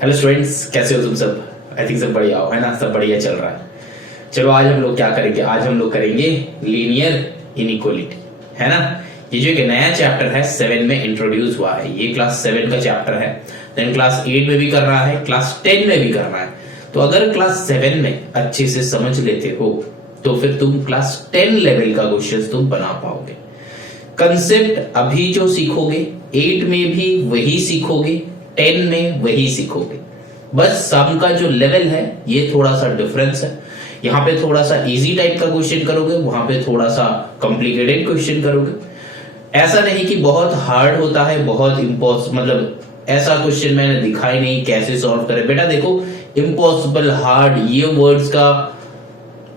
Hello students, कैसे हो तुम सब? आई थिंक सब बढ़िया हो, है ना? सब बढ़िया चल रहा है। चलो आज हम लोग क्या करेंगे? आज हम लोग करेंगे लीनियर इनइक्वालिटी, है ना? ये जो एक नया चैप्टर है 7 में इंट्रोड्यूस हुआ है। ये क्लास 7 का चैप्टर है। देन क्लास 8 में भी करना है, क्लास 10 में भी करना है। तो अगर क्लास 7 में अच्छे से समझ लेते हो तो फिर तुम क्लास 10 लेवल का क्वेश्चन तुम बना पाओगे। कंसेप्ट अभी जो सीखोगे 8 में भी वही सीखोगे, 10 में वही सीखोगे। बस सम का जो लेवल है ये थोड़ा सा डिफरेंस है। यहाँ पे थोड़ा सा इजी टाइप का क्वेश्चन करोगे, वहां पे थोड़ा सा कॉम्प्लिकेटेड क्वेश्चन करोगे। ऐसा नहीं कि बहुत हार्ड होता है, बहुत मतलब ऐसा क्वेश्चन मैंने दिखाई नहीं कैसे सॉल्व करें। बेटा देखो, इम्पॉसिबल, हार्ड, ये वर्ड्स का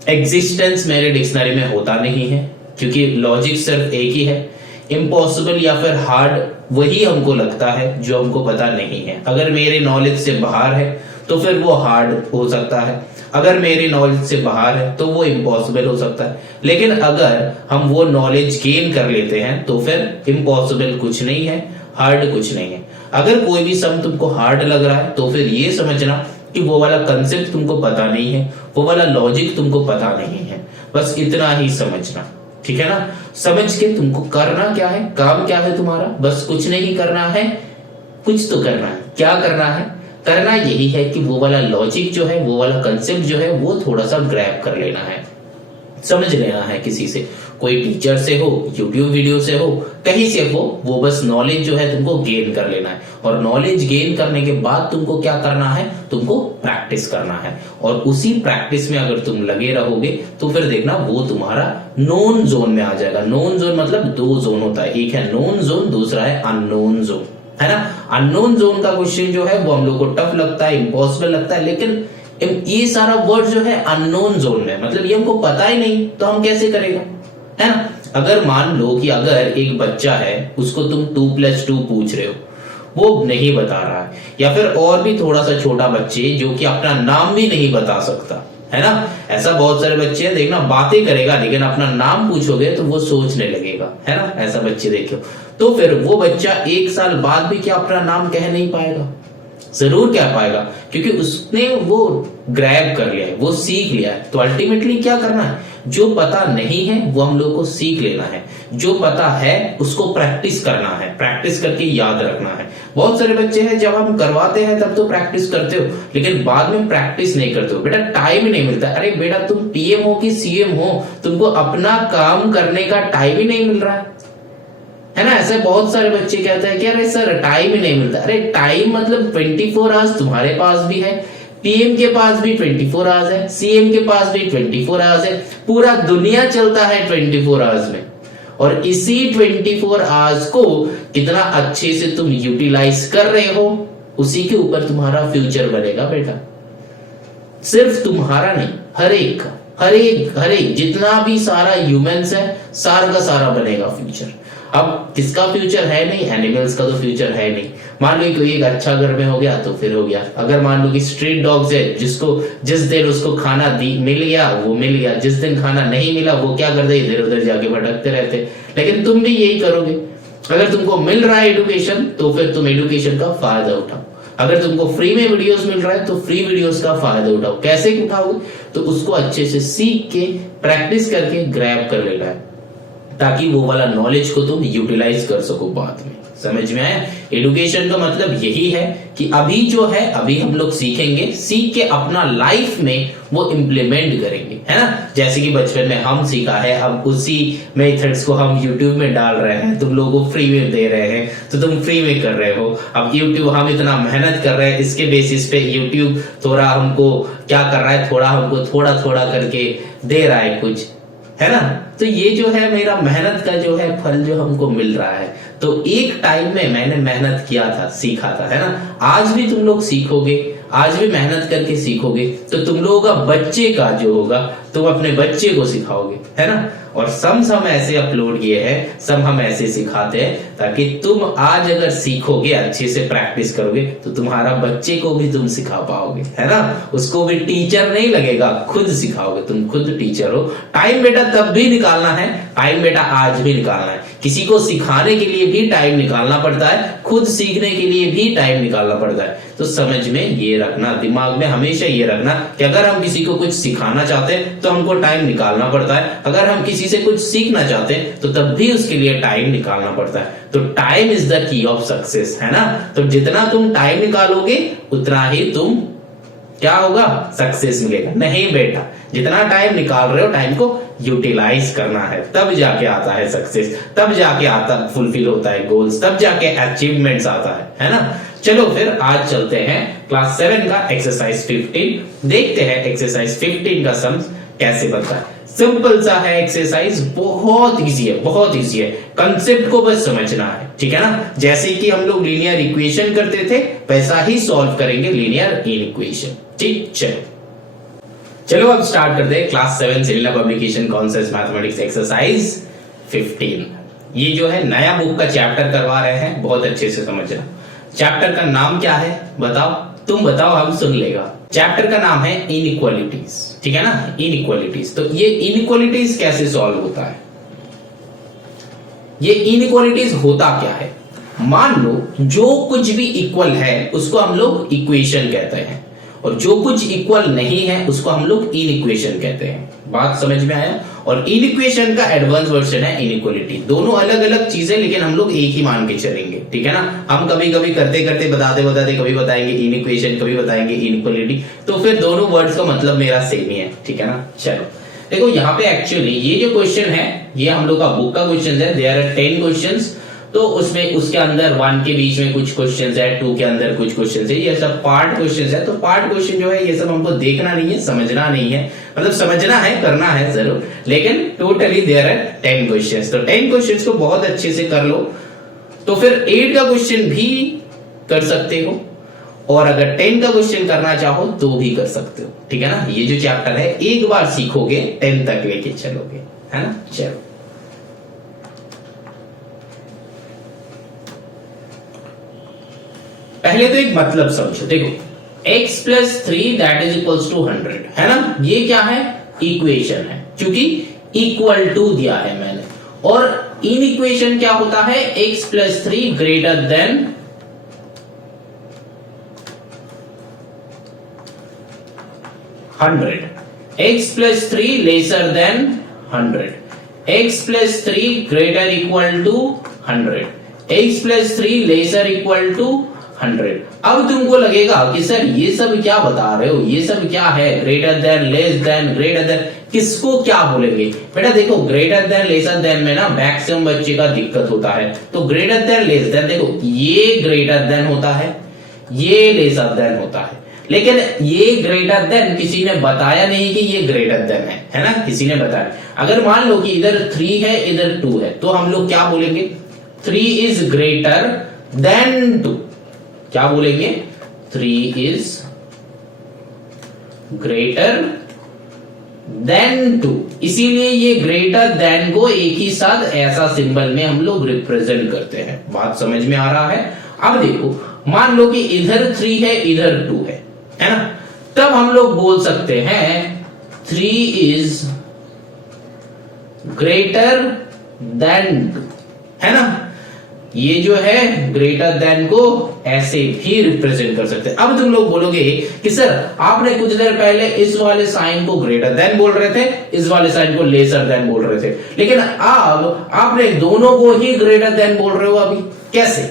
एग्जिस्टेंस मेरे डिक्शनरी में होता नहीं है, क्योंकि लॉजिक सिर्फ एक ही है। इम्पॉसिबल या फिर हार्ड वही हमको लगता है जो हमको पता नहीं है। अगर मेरे नॉलेज से बाहर है तो फिर वो हार्ड हो सकता है, अगर मेरे नॉलेज से बाहर है तो वो इम्पॉसिबल हो सकता है। लेकिन अगर हम वो नॉलेज गेन कर लेते हैं तो फिर इम्पॉसिबल कुछ नहीं है, हार्ड कुछ नहीं है। अगर कोई भी सम तुमको हार्ड लग रहा है तो फिर ये समझना कि वो वाला कंसेप्ट तुमको पता नहीं है, वो वाला लॉजिक तुमको पता नहीं है। बस इतना ही समझना, ठीक है ना? समझ के तुमको करना क्या है, काम क्या है तुम्हारा? बस कुछ नहीं करना है, कुछ तो करना है। क्या करना है? करना यही है कि वो वाला लॉजिक जो है, वो वाला कंसेप्ट जो है, वो थोड़ा सा ग्रैब कर लेना है, समझ लेना है किसी से, कोई टीचर से हो, यूट्यूब वीडियो से हो, कहीं से हो। वो बस नॉलेज जो है तुमको गेन कर लेना है। और नॉलेज गेन करने के बाद तुमको क्या करना है? तुमको प्रैक्टिस करना है। और उसी प्रैक्टिस में अगर तुम लगे रहोगे तो फिर देखना वो तुम्हारा नोन जोन में आ जाएगा। नोन जोन मतलब दो जोन होता है, एक है नोन जोन, दूसरा है अननोन जोन, है ना? अननोन जोन का क्वेश्चन जो है वो हम लोग को टफ लगता है, इम्पॉसिबल लगता है। लेकिन ये सारा वर्ड जो है अननोन जोन में, मतलब ये हमको पता ही नहीं तो हम कैसे करेगा, है ना? अगर मान लो कि अगर एक बच्चा है, उसको तुम 2+2 पूछ रहे हो, वो नहीं बता रहा है, या फिर और भी थोड़ा सा छोटा बच्चे जो कि अपना नाम भी नहीं बता सकता, है ना? ऐसा बहुत सारे बच्चे हैं, देखना बातें करेगा लेकिन अपना नाम पूछोगे तो वो सोचने लगेगा, है ना? ऐसा बच्चे देखो तो फिर वो बच्चा 1 साल बाद भी क्या अपना नाम कह नहीं पाएगा? जरूर कह पाएगा, क्योंकि उसने वो ग्रैब कर लिया है, वो सीख लिया है। तो अल्टीमेटली क्या करना है? जो पता नहीं है वो हम लोग को सीख लेना है, जो पता है उसको प्रैक्टिस करना है, प्रैक्टिस करके याद रखना है। बहुत सारे बच्चे हैं, जब हम करवाते हैं तब तो प्रैक्टिस करते हो, लेकिन बाद में प्रैक्टिस नहीं करते हो। बेटा टाइम ही नहीं मिलता। अरे बेटा तुम पीएम हो कि सीएम हो, तुमको अपना काम करने का टाइम ही नहीं मिल रहा है ना? ऐसे बहुत सारे बच्चे कहते हैं कि अरे सर टाइम ही नहीं मिलता। अरे टाइम मतलब 24 आवर्स तुम्हारे पास भी है, पीएम के पास भी 24 आवर्स है, सीएम के पास भी 24 आवर्स है। पूरा दुनिया चलता है 24 आवर्स में। और इसी 24 आवर्स को कितना अच्छे से तुम यूटिलाइज कर रहे हो, उसी के ऊपर तुम्हारा फ्यूचर बनेगा बेटा। सिर्फ तुम्हारा नहीं, हर एक का, हर एक जितना भी सारा ह्यूमंस है, सारा का सारा बनेगा फ्यूचर। अब किसका फ्यूचर है नहीं? एनिमल्स का तो फ्यूचर है नहीं। मान लो कोई एक अच्छा घर में हो गया तो फिर हो गया। अगर मान लो कि स्ट्रीट डॉग्स है, जिसको जिस दिन उसको खाना मिल गया वो मिल गया, जिस दिन खाना नहीं मिला वो क्या करते? इधर उधर जाके भटकते रहते। लेकिन तुम भी यही करोगे। अगर तुमको मिल रहा है एडुकेशन तो फिर तुम एडुकेशन का फायदा उठाओ। अगर तुमको फ्री में वीडियोस मिल रहा है तो फ्री वीडियोस का फायदा उठाओ। कैसे उठाओगे? तो उसको अच्छे से सीख के, प्रैक्टिस करके ग्रैब कर लेना है, ताकि वो वाला नॉलेज को तुम यूटिलाइज कर सको बाद में। समझ में आया? एडुकेशन का मतलब यही है कि अभी जो है अभी हम लोग सीखेंगे, सीख के अपना लाइफ में वो इम्प्लीमेंट करेंगे, है ना? जैसे कि बचपन में हम सीखा है, हम उसी मेथड्स को हम यूट्यूब में डाल रहे हैं, तुम लोगों को फ्री में दे रहे हैं तो तुम फ्री में कर रहे हो। अब यूट्यूब हम इतना मेहनत कर रहे हैं, इसके बेसिस पे यूट्यूब थोड़ा हमको क्या कर रहा है, थोड़ा हमको थोड़ा थोड़ा करके दे रहा है कुछ, है ना? तो ये जो है मेरा मेहनत का जो है फल जो हमको मिल रहा है। तो एक टाइम में मैंने मेहनत किया था, सीखा था, है ना? आज भी तुम लोग सीखोगे, आज भी मेहनत करके सीखोगे तो तुम लोगों का बच्चे का जो होगा तुम अपने बच्चे को सिखाओगे, है ना। और सम्स हम ऐसे अपलोड किए हैं, सम हम ऐसे सिखाते हैं ताकि तुम आज अगर सीखोगे, अच्छे से प्रैक्टिस करोगे, तो तुम्हारा बच्चे को भी तुम सिखा पाओगे, है ना। उसको भी टीचर नहीं लगेगा, खुद सिखाओगे, तुम खुद टीचर हो। टाइम बेटा तब भी निकालना है, टाइम बेटा आज भी निकालना है। किसी को सिखाने के लिए भी टाइम निकालना पड़ता है, खुद सीखने के लिए भी टाइम निकालना पड़ता है। तो समझ में ये रखना, दिमाग में हमेशा ये रखना कि अगर हम किसी को कुछ सिखाना चाहते हैं तो हमको टाइम निकालना पड़ता है, अगर हम किसी से कुछ सीखना चाहते हैं तो तब भी उसके लिए टाइम निकालना पड़ता है। तो time is the key of success, है ना। तो जितना तुम टाइम निकालोगे उतना ही तुम क्या होगा, सक्सेस मिलेगा। नहीं बेटा, जितना टाइम निकाल रहे हो टाइम को यूटिलाइज करना है, तब जाके आता है सक्सेस, तब जाके आता फुलफिल होता है गोल्स, तब जाके अचीवमेंट्स आता है ना। चलो फिर आज चलते हैं क्लास 7 का एक्सरसाइज 15, देखते हैं एक्सरसाइज 15 का सम्स कैसे बनता है। सिंपल सा है एक्सरसाइज, बहुत इजी है, बहुत इजी है, कंसेप्ट को बस समझना है, ठीक है ना। जैसे कि हम लोग लीनियर इक्वेशन करते थे वैसा ही सॉल्व करेंगे लीनियर इक्वेशन, ठीक। चलो अब स्टार्ट करते हैं क्लास 7 सिरिला पब्लिकेशन कॉन्सेप्ट्स मैथमेटिक्स एक्सरसाइज 15। ये जो है नया बुक का चैप्टर करवा रहे हैं, बहुत अच्छे से समझना। चैप्टर का नाम क्या है बताओ, तुम बताओ, हम सुन लेगा। चैप्टर का नाम है इनइक्वालिटीज, ठीक है ना, इनइक्वालिटीज। तो ये इनइक्वालिटीज कैसे सॉल्व होता है, ये इनइक्वालिटीज होता क्या है। मान लो जो कुछ भी इक्वल है उसको हम लोग इक्वेशन कहते हैं, और जो कुछ इक्वल नहीं है उसको हम लोग इनइक्वेशन कहते हैं। बात समझ में आया। और इनइक्वेशन का एडवांस वर्जन है इनइक्वालिटी। दोनों अलग अलग चीजें, लेकिन हम लोग एक ही मान के चलेंगे, ठीक है ना। हम कभी कभी करते करते बताते कभी बताएंगे इनइक्वेशन, कभी बताएंगे इनइक्वालिटी, तो फिर दोनों वर्ड्स का मतलब मेरा सेम ही है, ठीक है ना। चलो देखो यहाँ पे एक्चुअली ये जो क्वेश्चन है ये हम लोग का बुक का क्वेश्चन है। देयर आर 10 क्वेश्चंस, तो उसमें उसके अंदर 1 के बीच में कुछ क्वेश्चंस है, 2 के अंदर कुछ क्वेश्चंस है, ये सब पार्ट क्वेश्चंस है। तो पार्ट क्वेश्चन जो है ये सब हमको देखना नहीं है, समझना नहीं है, मतलब समझना है, करना है जरूर, लेकिन टोटली देयर आर 10 क्वेश्चंस। तो 10 क्वेश्चंस को बहुत अच्छे से कर लो, तो फिर 8 का क्वेश्चन भी कर सकते हो, और अगर 10 का क्वेश्चन करना चाहो तो भी कर सकते हो, ठीक है ना। ये जो चैप्टर है एक बार सीखोगे 10 तक लेके चलोगे, है ना। चलो पहले तो एक मतलब समझो, देखो x + 3 that is equals to 100, है ना। ये क्या है, इक्वेशन है, क्योंकि इक्वल टू दिया है मैंने। और इन इक्वेशन क्या होता है, x + 3 greater than 100, x + 3 lesser than 100, x + 3 greater equal to 100, x + 3 lesser equal to 100। अब तुमको लगेगा कि सर ये सब क्या बता रहे हो, ये सब क्या है, greater than, less than, greater then, किसको क्या बोलेंगे। बेटा देखो ग्रेटर देन लेसर देन में ना मैक्सिमम बच्चे का दिक्कत होता है। तो ग्रेटर देन, लेस देन, देखो ये ग्रेटर देन होता है, ये लेसर देन होता है, लेकिन ये ग्रेटर देन किसी ने बताया नहीं कि ये ग्रेटर देन है ना, किसी ने बताया। अगर मान लो कि इधर 3 है इधर 2 है, तो हम लोग क्या बोलेंगे, 3 इज ग्रेटर देन 2, क्या बोलेंगे, 3 इज ग्रेटर देन 2। इसीलिए ये ग्रेटर देन को एक ही साथ ऐसा सिंबल में हम लोग रिप्रेजेंट करते हैं। बात समझ में आ रहा है। अब देखो मान लो कि इधर 3 है इधर 2 है ना, तब हम लोग बोल सकते हैं 3 इज ग्रेटर देन 2, है ना। ये जो है ग्रेटर देन को ऐसे भी रिप्रेजेंट कर सकते हैं। अब तुम लोग बोलोगे कि सर आपने कुछ देर पहले इस वाले साइन को ग्रेटर देन बोल रहे थे, इस वाले साइन को लेसर देन बोल रहे थे, लेकिन अब आपने दोनों को ही ग्रेटर देन बोल रहे हो। अभी कैसे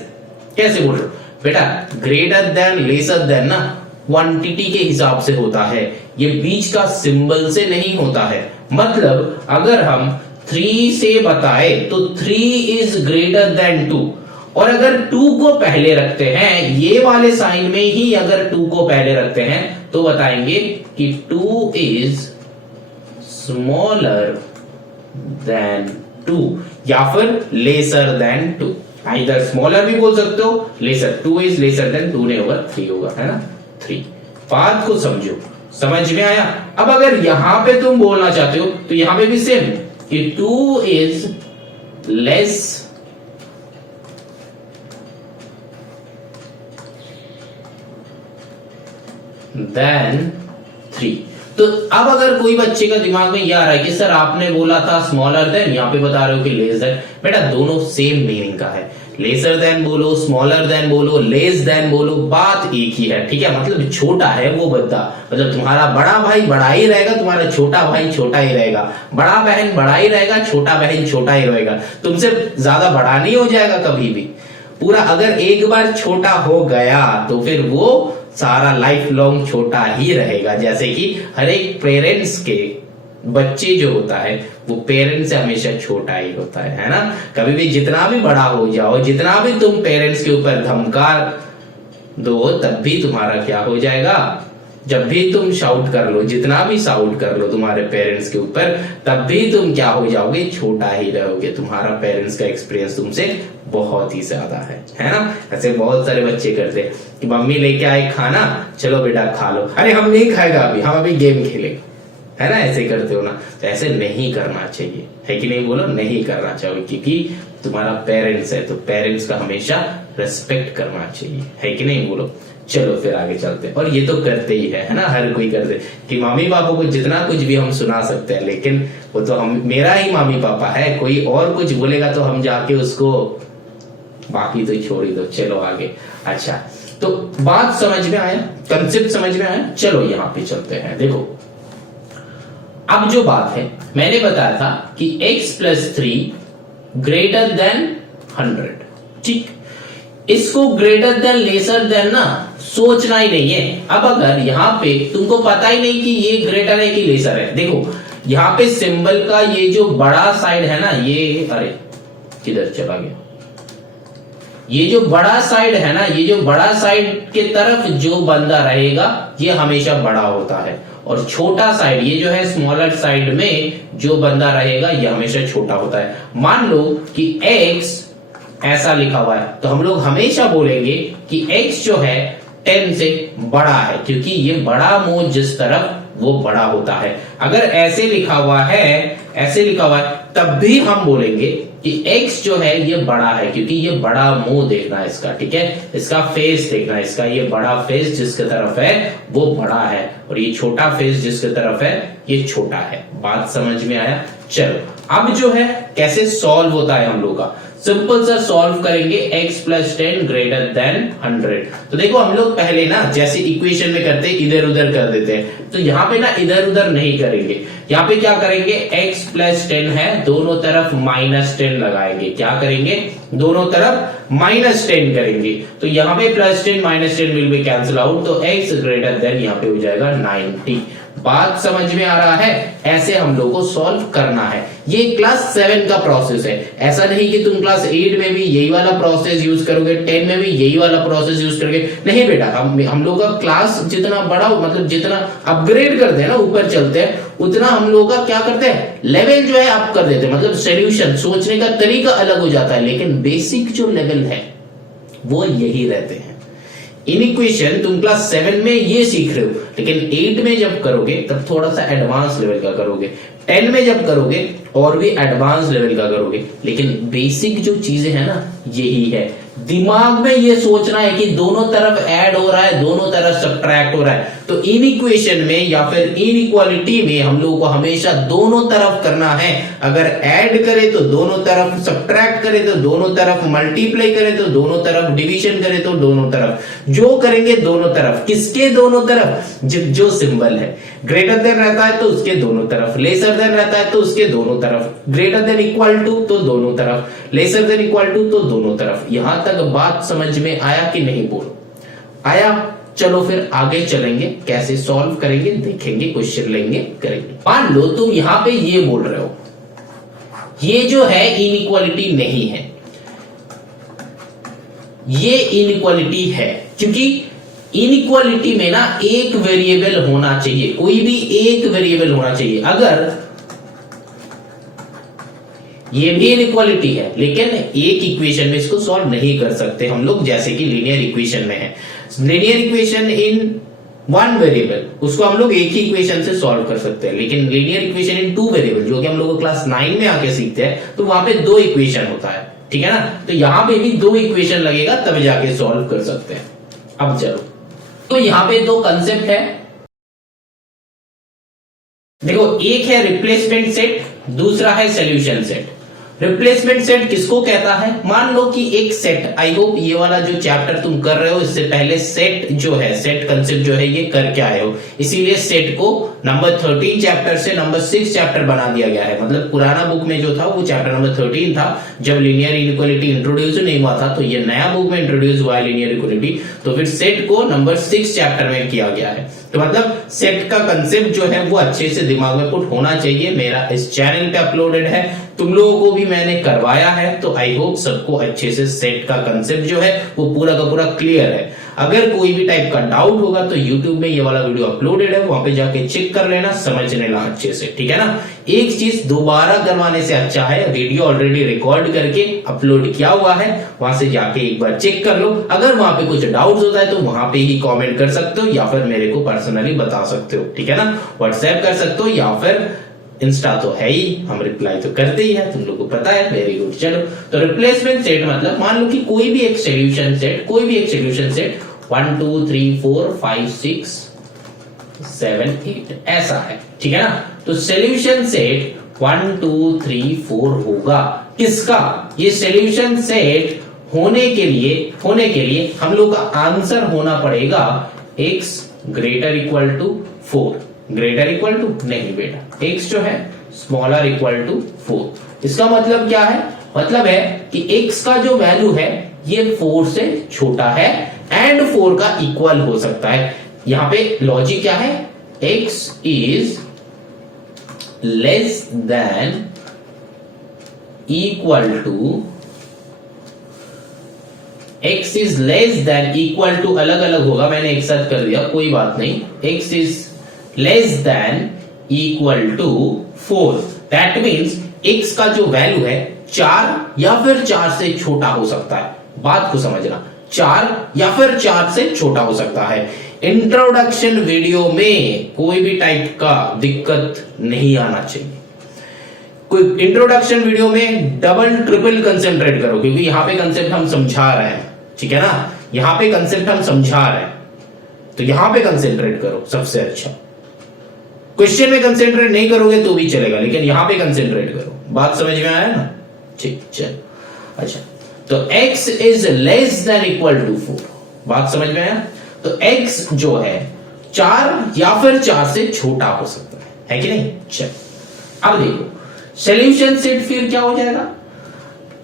कैसे बोल रहे हो बेटा, ग्रेटर देन लेसर देन ना क्वांटिटी के हिसाब से होता है, ये बीच का सिंबल से नहीं होता है। मतलब अगर हम 3 से बताए तो 3 इज ग्रेटर देन 2, और अगर 2 को पहले रखते हैं, ये वाले साइन में ही अगर 2 को पहले रखते हैं तो बताएंगे कि 2 इज स्मॉलर देन 2 या फिर लेसर देन 2। इधर स्मॉलर भी बोल सकते हो, लेसर, 2 इज लेसर देन 2 नहीं होगा 3 होगा, है ना, 3। बात को समझो, समझ में आया? अब अगर यहां पे तुम बोलना चाहते हो तो यहां पे भी सेम कि 2 इज लेस देन 3। तो अब अगर कोई बच्चे का दिमाग में यह आ रहा है कि सर आपने बोला था स्मॉलर देन, यहां पे बता रहे हो कि लेस देन, बेटा दोनों सेम मीनिंग का है। लेसर देन बोलो, स्मॉलर देन बोलो, लेस देन बोलो, बात एक ही है, ठीक है। मतलब छोटा है वो बद्दा, मतलब तुम्हारा बड़ा भाई बड़ा ही रहेगा, तुम्हारा छोटा भाई छोटा ही रहेगा, बड़ा बहन बड़ा ही रहेगा, छोटा बहन छोटा ही रहेगा, तुमसे ज्यादा बड़ा नहीं हो जाएगा कभी भी। पूरा अगर एक बार छोटा हो गया तो फिर वो सारा लाइफ लॉन्ग छोटा ही रहेगा। जैसे कि हर एक पेरेंट्स के बच्चे जो होता है वो पेरेंट्स से हमेशा छोटा ही होता है ना। कभी भी जितना भी बड़ा हो जाओ, जितना भी तुम पेरेंट्स के ऊपर धमकार दो, तब भी तुम्हारा क्या हो जाएगा, जब भी तुम शाउट कर लो, जितना भी शाउट कर लो तुम्हारे पेरेंट्स के ऊपर, तब भी तुम क्या हो जाओगे, छोटा ही रहोगे। तुम्हारा पेरेंट्स का एक्सपीरियंस तुमसे बहुत ही ज्यादा है ना। ऐसे बहुत सारे बच्चे करते हैं कि मम्मी लेके आए खाना, चलो बेटा खा लो, अरे हम नहीं खाएगा अभी, हम अभी गेम खेलेंगे, है ना। ऐसे करते हो ना, तो ऐसे नहीं करना चाहिए, है कि नहीं बोलो, नहीं करना चाहिए, क्योंकि तुम्हारा पेरेंट्स है तो पेरेंट्स का हमेशा रेस्पेक्ट करना चाहिए, है कि नहीं बोलो। चलो फिर आगे चलते हैं। और ये तो करते ही है ना, हर कोई करते कि मम्मी पापा को जितना कुछ भी हम सुना सकते हैं, लेकिन वो तो हम, मेरा ही मम्मी पापा है, कोई और कुछ बोलेगा तो हम जाके उसको, बाकी तो छोड़ ही दो। चलो आगे। अच्छा, तो बात समझ में आया, कंसेप्ट समझ में आया। चलो यहां पे चलते हैं। देखो अब जो बात है, मैंने बताया था कि x प्लस 3 ग्रेटर देन 100, ठीक। इसको ग्रेटर देन लेसर देन ना सोचना ही नहीं है। अब अगर यहां पे तुमको पता ही नहीं कि ये ग्रेटर है कि लेसर है, देखो यहां पे सिंबल का ये जो बड़ा साइड है ना, ये, अरे किधर चला गया, ये जो बड़ा साइड है ना, ये जो बड़ा साइड के तरफ जो बंदा रहेगा ये हमेशा बड़ा होता है, और छोटा साइड, ये जो है स्मॉलर साइड में जो बंदा रहेगा ये हमेशा छोटा होता है। मान लो कि x ऐसा लिखा हुआ है, तो हम लोग हमेशा बोलेंगे कि x जो है 10 से बड़ा है, क्योंकि ये बड़ा मुंह जिस तरफ वो बड़ा होता है। अगर ऐसे लिखा हुआ है, ऐसे लिखा हुआ है, तब भी हम बोलेंगे कि x जो है ये बड़ा है, क्योंकि ये बड़ा मुंह देखना है इसका, ठीक है, इसका फेस देखना है इसका, ये बड़ा फेस जिसके तरफ है वो बड़ा है, और ये छोटा फेस जिसके तरफ है ये छोटा है। बात समझ में आया? चलो अब जो है कैसे सॉल्व होता है हम लोग का, सिंपल सा सॉल्व करेंगे। x plus 10 greater than 100। तो देखो हम लोग पहले ना जैसे इक्वेशन में करते इधर उधर कर देते हैं, तो यहाँ पे ना इधर उधर नहीं करेंगे। यहाँ पे क्या करेंगे, x प्लस 10 है, दोनों तरफ माइनस 10 लगाएंगे। क्या करेंगे, दोनों तरफ माइनस 10 करेंगे। तो यहाँ पे plus 10 minus 10 will be cancel out, तो x ग्रेटर देन यहाँ पे हो जाएगा 90। बात समझ में आ रहा है? ऐसे हम लोग को सॉल्व करना है। ये क्लास 7 का प्रोसेस है, ऐसा नहीं कि तुम क्लास 8 में भी यही वाला प्रोसेस यूज करोगे, 10 में भी यही वाला प्रोसेस यूज करोगे। नहीं बेटा, हम लोग का क्लास जितना बड़ा, मतलब जितना अपग्रेड करते हैं ना, ऊपर चलते हैं, उतना हम लोग का क्या करते हैं, लेवल जो है अप कर देते हैं। मतलब सोल्यूशन सोचने का तरीका अलग हो जाता है, लेकिन बेसिक जो लेवल है वो यही रहते हैं। इन इक्वेशन तुम क्लास 7 में ये सीख रहे हो, लेकिन 8 में जब करोगे तब थोड़ा सा एडवांस लेवल का करोगे, 10 में जब करोगे और भी एडवांस लेवल का करोगे। लेकिन बेसिक जो चीजें है ना यही है। दिमाग में ये सोचना है कि दोनों तरफ ऐड हो रहा है, दोनों तरफ सब्ट्रैक्ट हो रहा है। तो इन इक्वेशन में या फिर इनइक्वालिटी में हम लोगों को हमेशा दोनों तरफ करना है। अगर ऐड करे तो दोनों तरफ, सब्ट्रैक्ट करे तो दोनों तरफ, मल्टीप्लाई करे तो दोनों तरफ, डिवीजन करे तो दोनों तरफ, जो करेंगे दोनों तरफ। किसके दोनों तरफ, जो सिंबल है ग्रेटर देन रहता है तो उसके दोनों तरफ, लेसर देन रहता है तो उसके दोनों तरफ, ग्रेटर देन इक्वल टू तो दोनों तरफ, लेसर देन इक्वल टू तो दोनों तरफ। यहां तक बात समझ में आया कि नहीं? बोलो आया? चलो फिर आगे चलेंगे, कैसे सॉल्व करेंगे देखेंगे, क्वेश्चन लेंगे करेंगे। मान लो तुम यहां पे ये बोल रहे हो, ये जो है इनइक्वालिटी नहीं है, ये इनइक्वालिटी है, क्योंकि इनइक्वालिटी में ना एक वेरिएबल होना चाहिए, कोई भी एक वेरिएबल होना चाहिए। अगर ये भी इनइक्वालिटी है, लेकिन एक इक्वेशन में इसको सॉल्व नहीं कर सकते हम लोग, जैसे कि लीनियर इक्वेशन में है। Linear equation in one variable, उसको हम लोग एक ही इक्वेशन से सॉल्व कर सकते हैं। लेकिन linear equation in two variable जो कि हम लोग को क्लास 9 में आके सीखते हैं, तो वहां पे दो इक्वेशन होता है, ठीक है ना। तो यहां पे भी दो इक्वेशन लगेगा तब जाके सॉल्व कर सकते हैं। अब चलो, तो यहां पे दो कंसेप्ट है, देखो एक है रिप्लेसमेंट सेट, दूसरा है सॉल्यूशन सेट। रिप्लेसमेंट सेट किसको कहता है? मान लो कि एक सेट, आई होप ये वाला जो चैप्टर तुम कर रहे हो इससे पहले सेट जो है, सेट कंसेप्ट जो है ये करके आए हो, इसीलिए सेट को नंबर 13 चैप्टर से नंबर 6 चैप्टर बना दिया गया है। मतलब पुराना बुक में जो था वो चैप्टर नंबर 13 था, जब लीनियर इनइक्वालिटी इंट्रोड्यूस नहीं हुआ था, तो ये नया बुक में इंट्रोड्यूस हुआ है लीनियर इक्वालिटी, तो फिर सेट को नंबर 6 चैप्टर में किया गया है। तो मतलब सेट का कंसेप्ट जो है वो अच्छे से दिमाग में पुट होना चाहिए। मेरा इस चैनल पे अपलोडेड है, तुम लोगों को भी मैंने करवाया है, तो आई होप सबको अच्छे से सेट का कंसेप्ट जो है वो पूरा का पूरा क्लियर है। अगर कोई भी टाइप का डाउट होगा तो YouTube में ये वाला वीडियो अपलोडेड है, वहां पे जाके चेक कर लेना, समझ लेना अच्छे से, ठीक है ना। एक चीज दोबारा करवाने से अच्छा है, वीडियो ऑलरेडी रिकॉर्ड करके अपलोड किया हुआ है, वहां से जाके एक बार चेक कर लो। अगर वहां पे कुछ डाउट होता है तो वहां पे ही कॉमेंट कर सकते हो या फिर मेरे को पर्सनली बता सकते हो, ठीक है ना। व्हाट्सएप कर सकते हो या फिर इंस्टा तो है ही, हम रिप्लाई तो करते ही है, तुम लोग को पता है। Very good. चलो, तो रिप्लेसमेंट सेट मतलब मान लो कि कोई भी एक सॉल्यूशन सेट, 1 2 3 4 5 6 7 8 ऐसा है, ठीक है ना। तो सॉल्यूशन सेट 1 2 3 4 होगा किसका? ये सॉल्यूशन सेट होने के लिए हम लोग का आंसर होना पड़ेगा x greater equal to 4। Greater equal to नहीं बेटा, x जो है स्मॉलर इक्वल टू 4। इसका मतलब क्या है? मतलब है कि x का जो वैल्यू है ये 4 से छोटा है एंड 4 का इक्वल हो सकता है। यहां पे लॉजिक क्या है? x is less than equal to, x is less than equal to, अलग अलग होगा, मैंने एक साथ कर दिया, कोई बात नहीं। x is less than equal to 4। That means x का जो वैल्यू है 4 या फिर 4 से छोटा हो सकता है। बात को समझना, 4 या फिर 4 से छोटा हो सकता है। इंट्रोडक्शन वीडियो में कोई भी टाइप का दिक्कत नहीं आना चाहिए। कोई इंट्रोडक्शन वीडियो में डबल ट्रिपल कंसेंट्रेट करो, क्योंकि यहां पे कंसेप्ट हम समझा रहे हैं, ठीक है ना। यहां पे कंसेप्ट हम समझा रहे हैं, तो यहां पे कंसेंट्रेट करो सबसे अच्छा। क्वेश्चन में कंसेंट्रेट नहीं करोगे तो भी चलेगा, लेकिन यहां पे कंसेंट्रेट करो। बात समझ में आया ना? ठीक, चल अच्छा। तो x is less than equal to 4, बात समझ में आया। तो x जो है 4 या फिर 4 से छोटा हो सकता है कि नहीं। चल अब देखो सॉल्यूशन सेट फिर क्या हो जाएगा,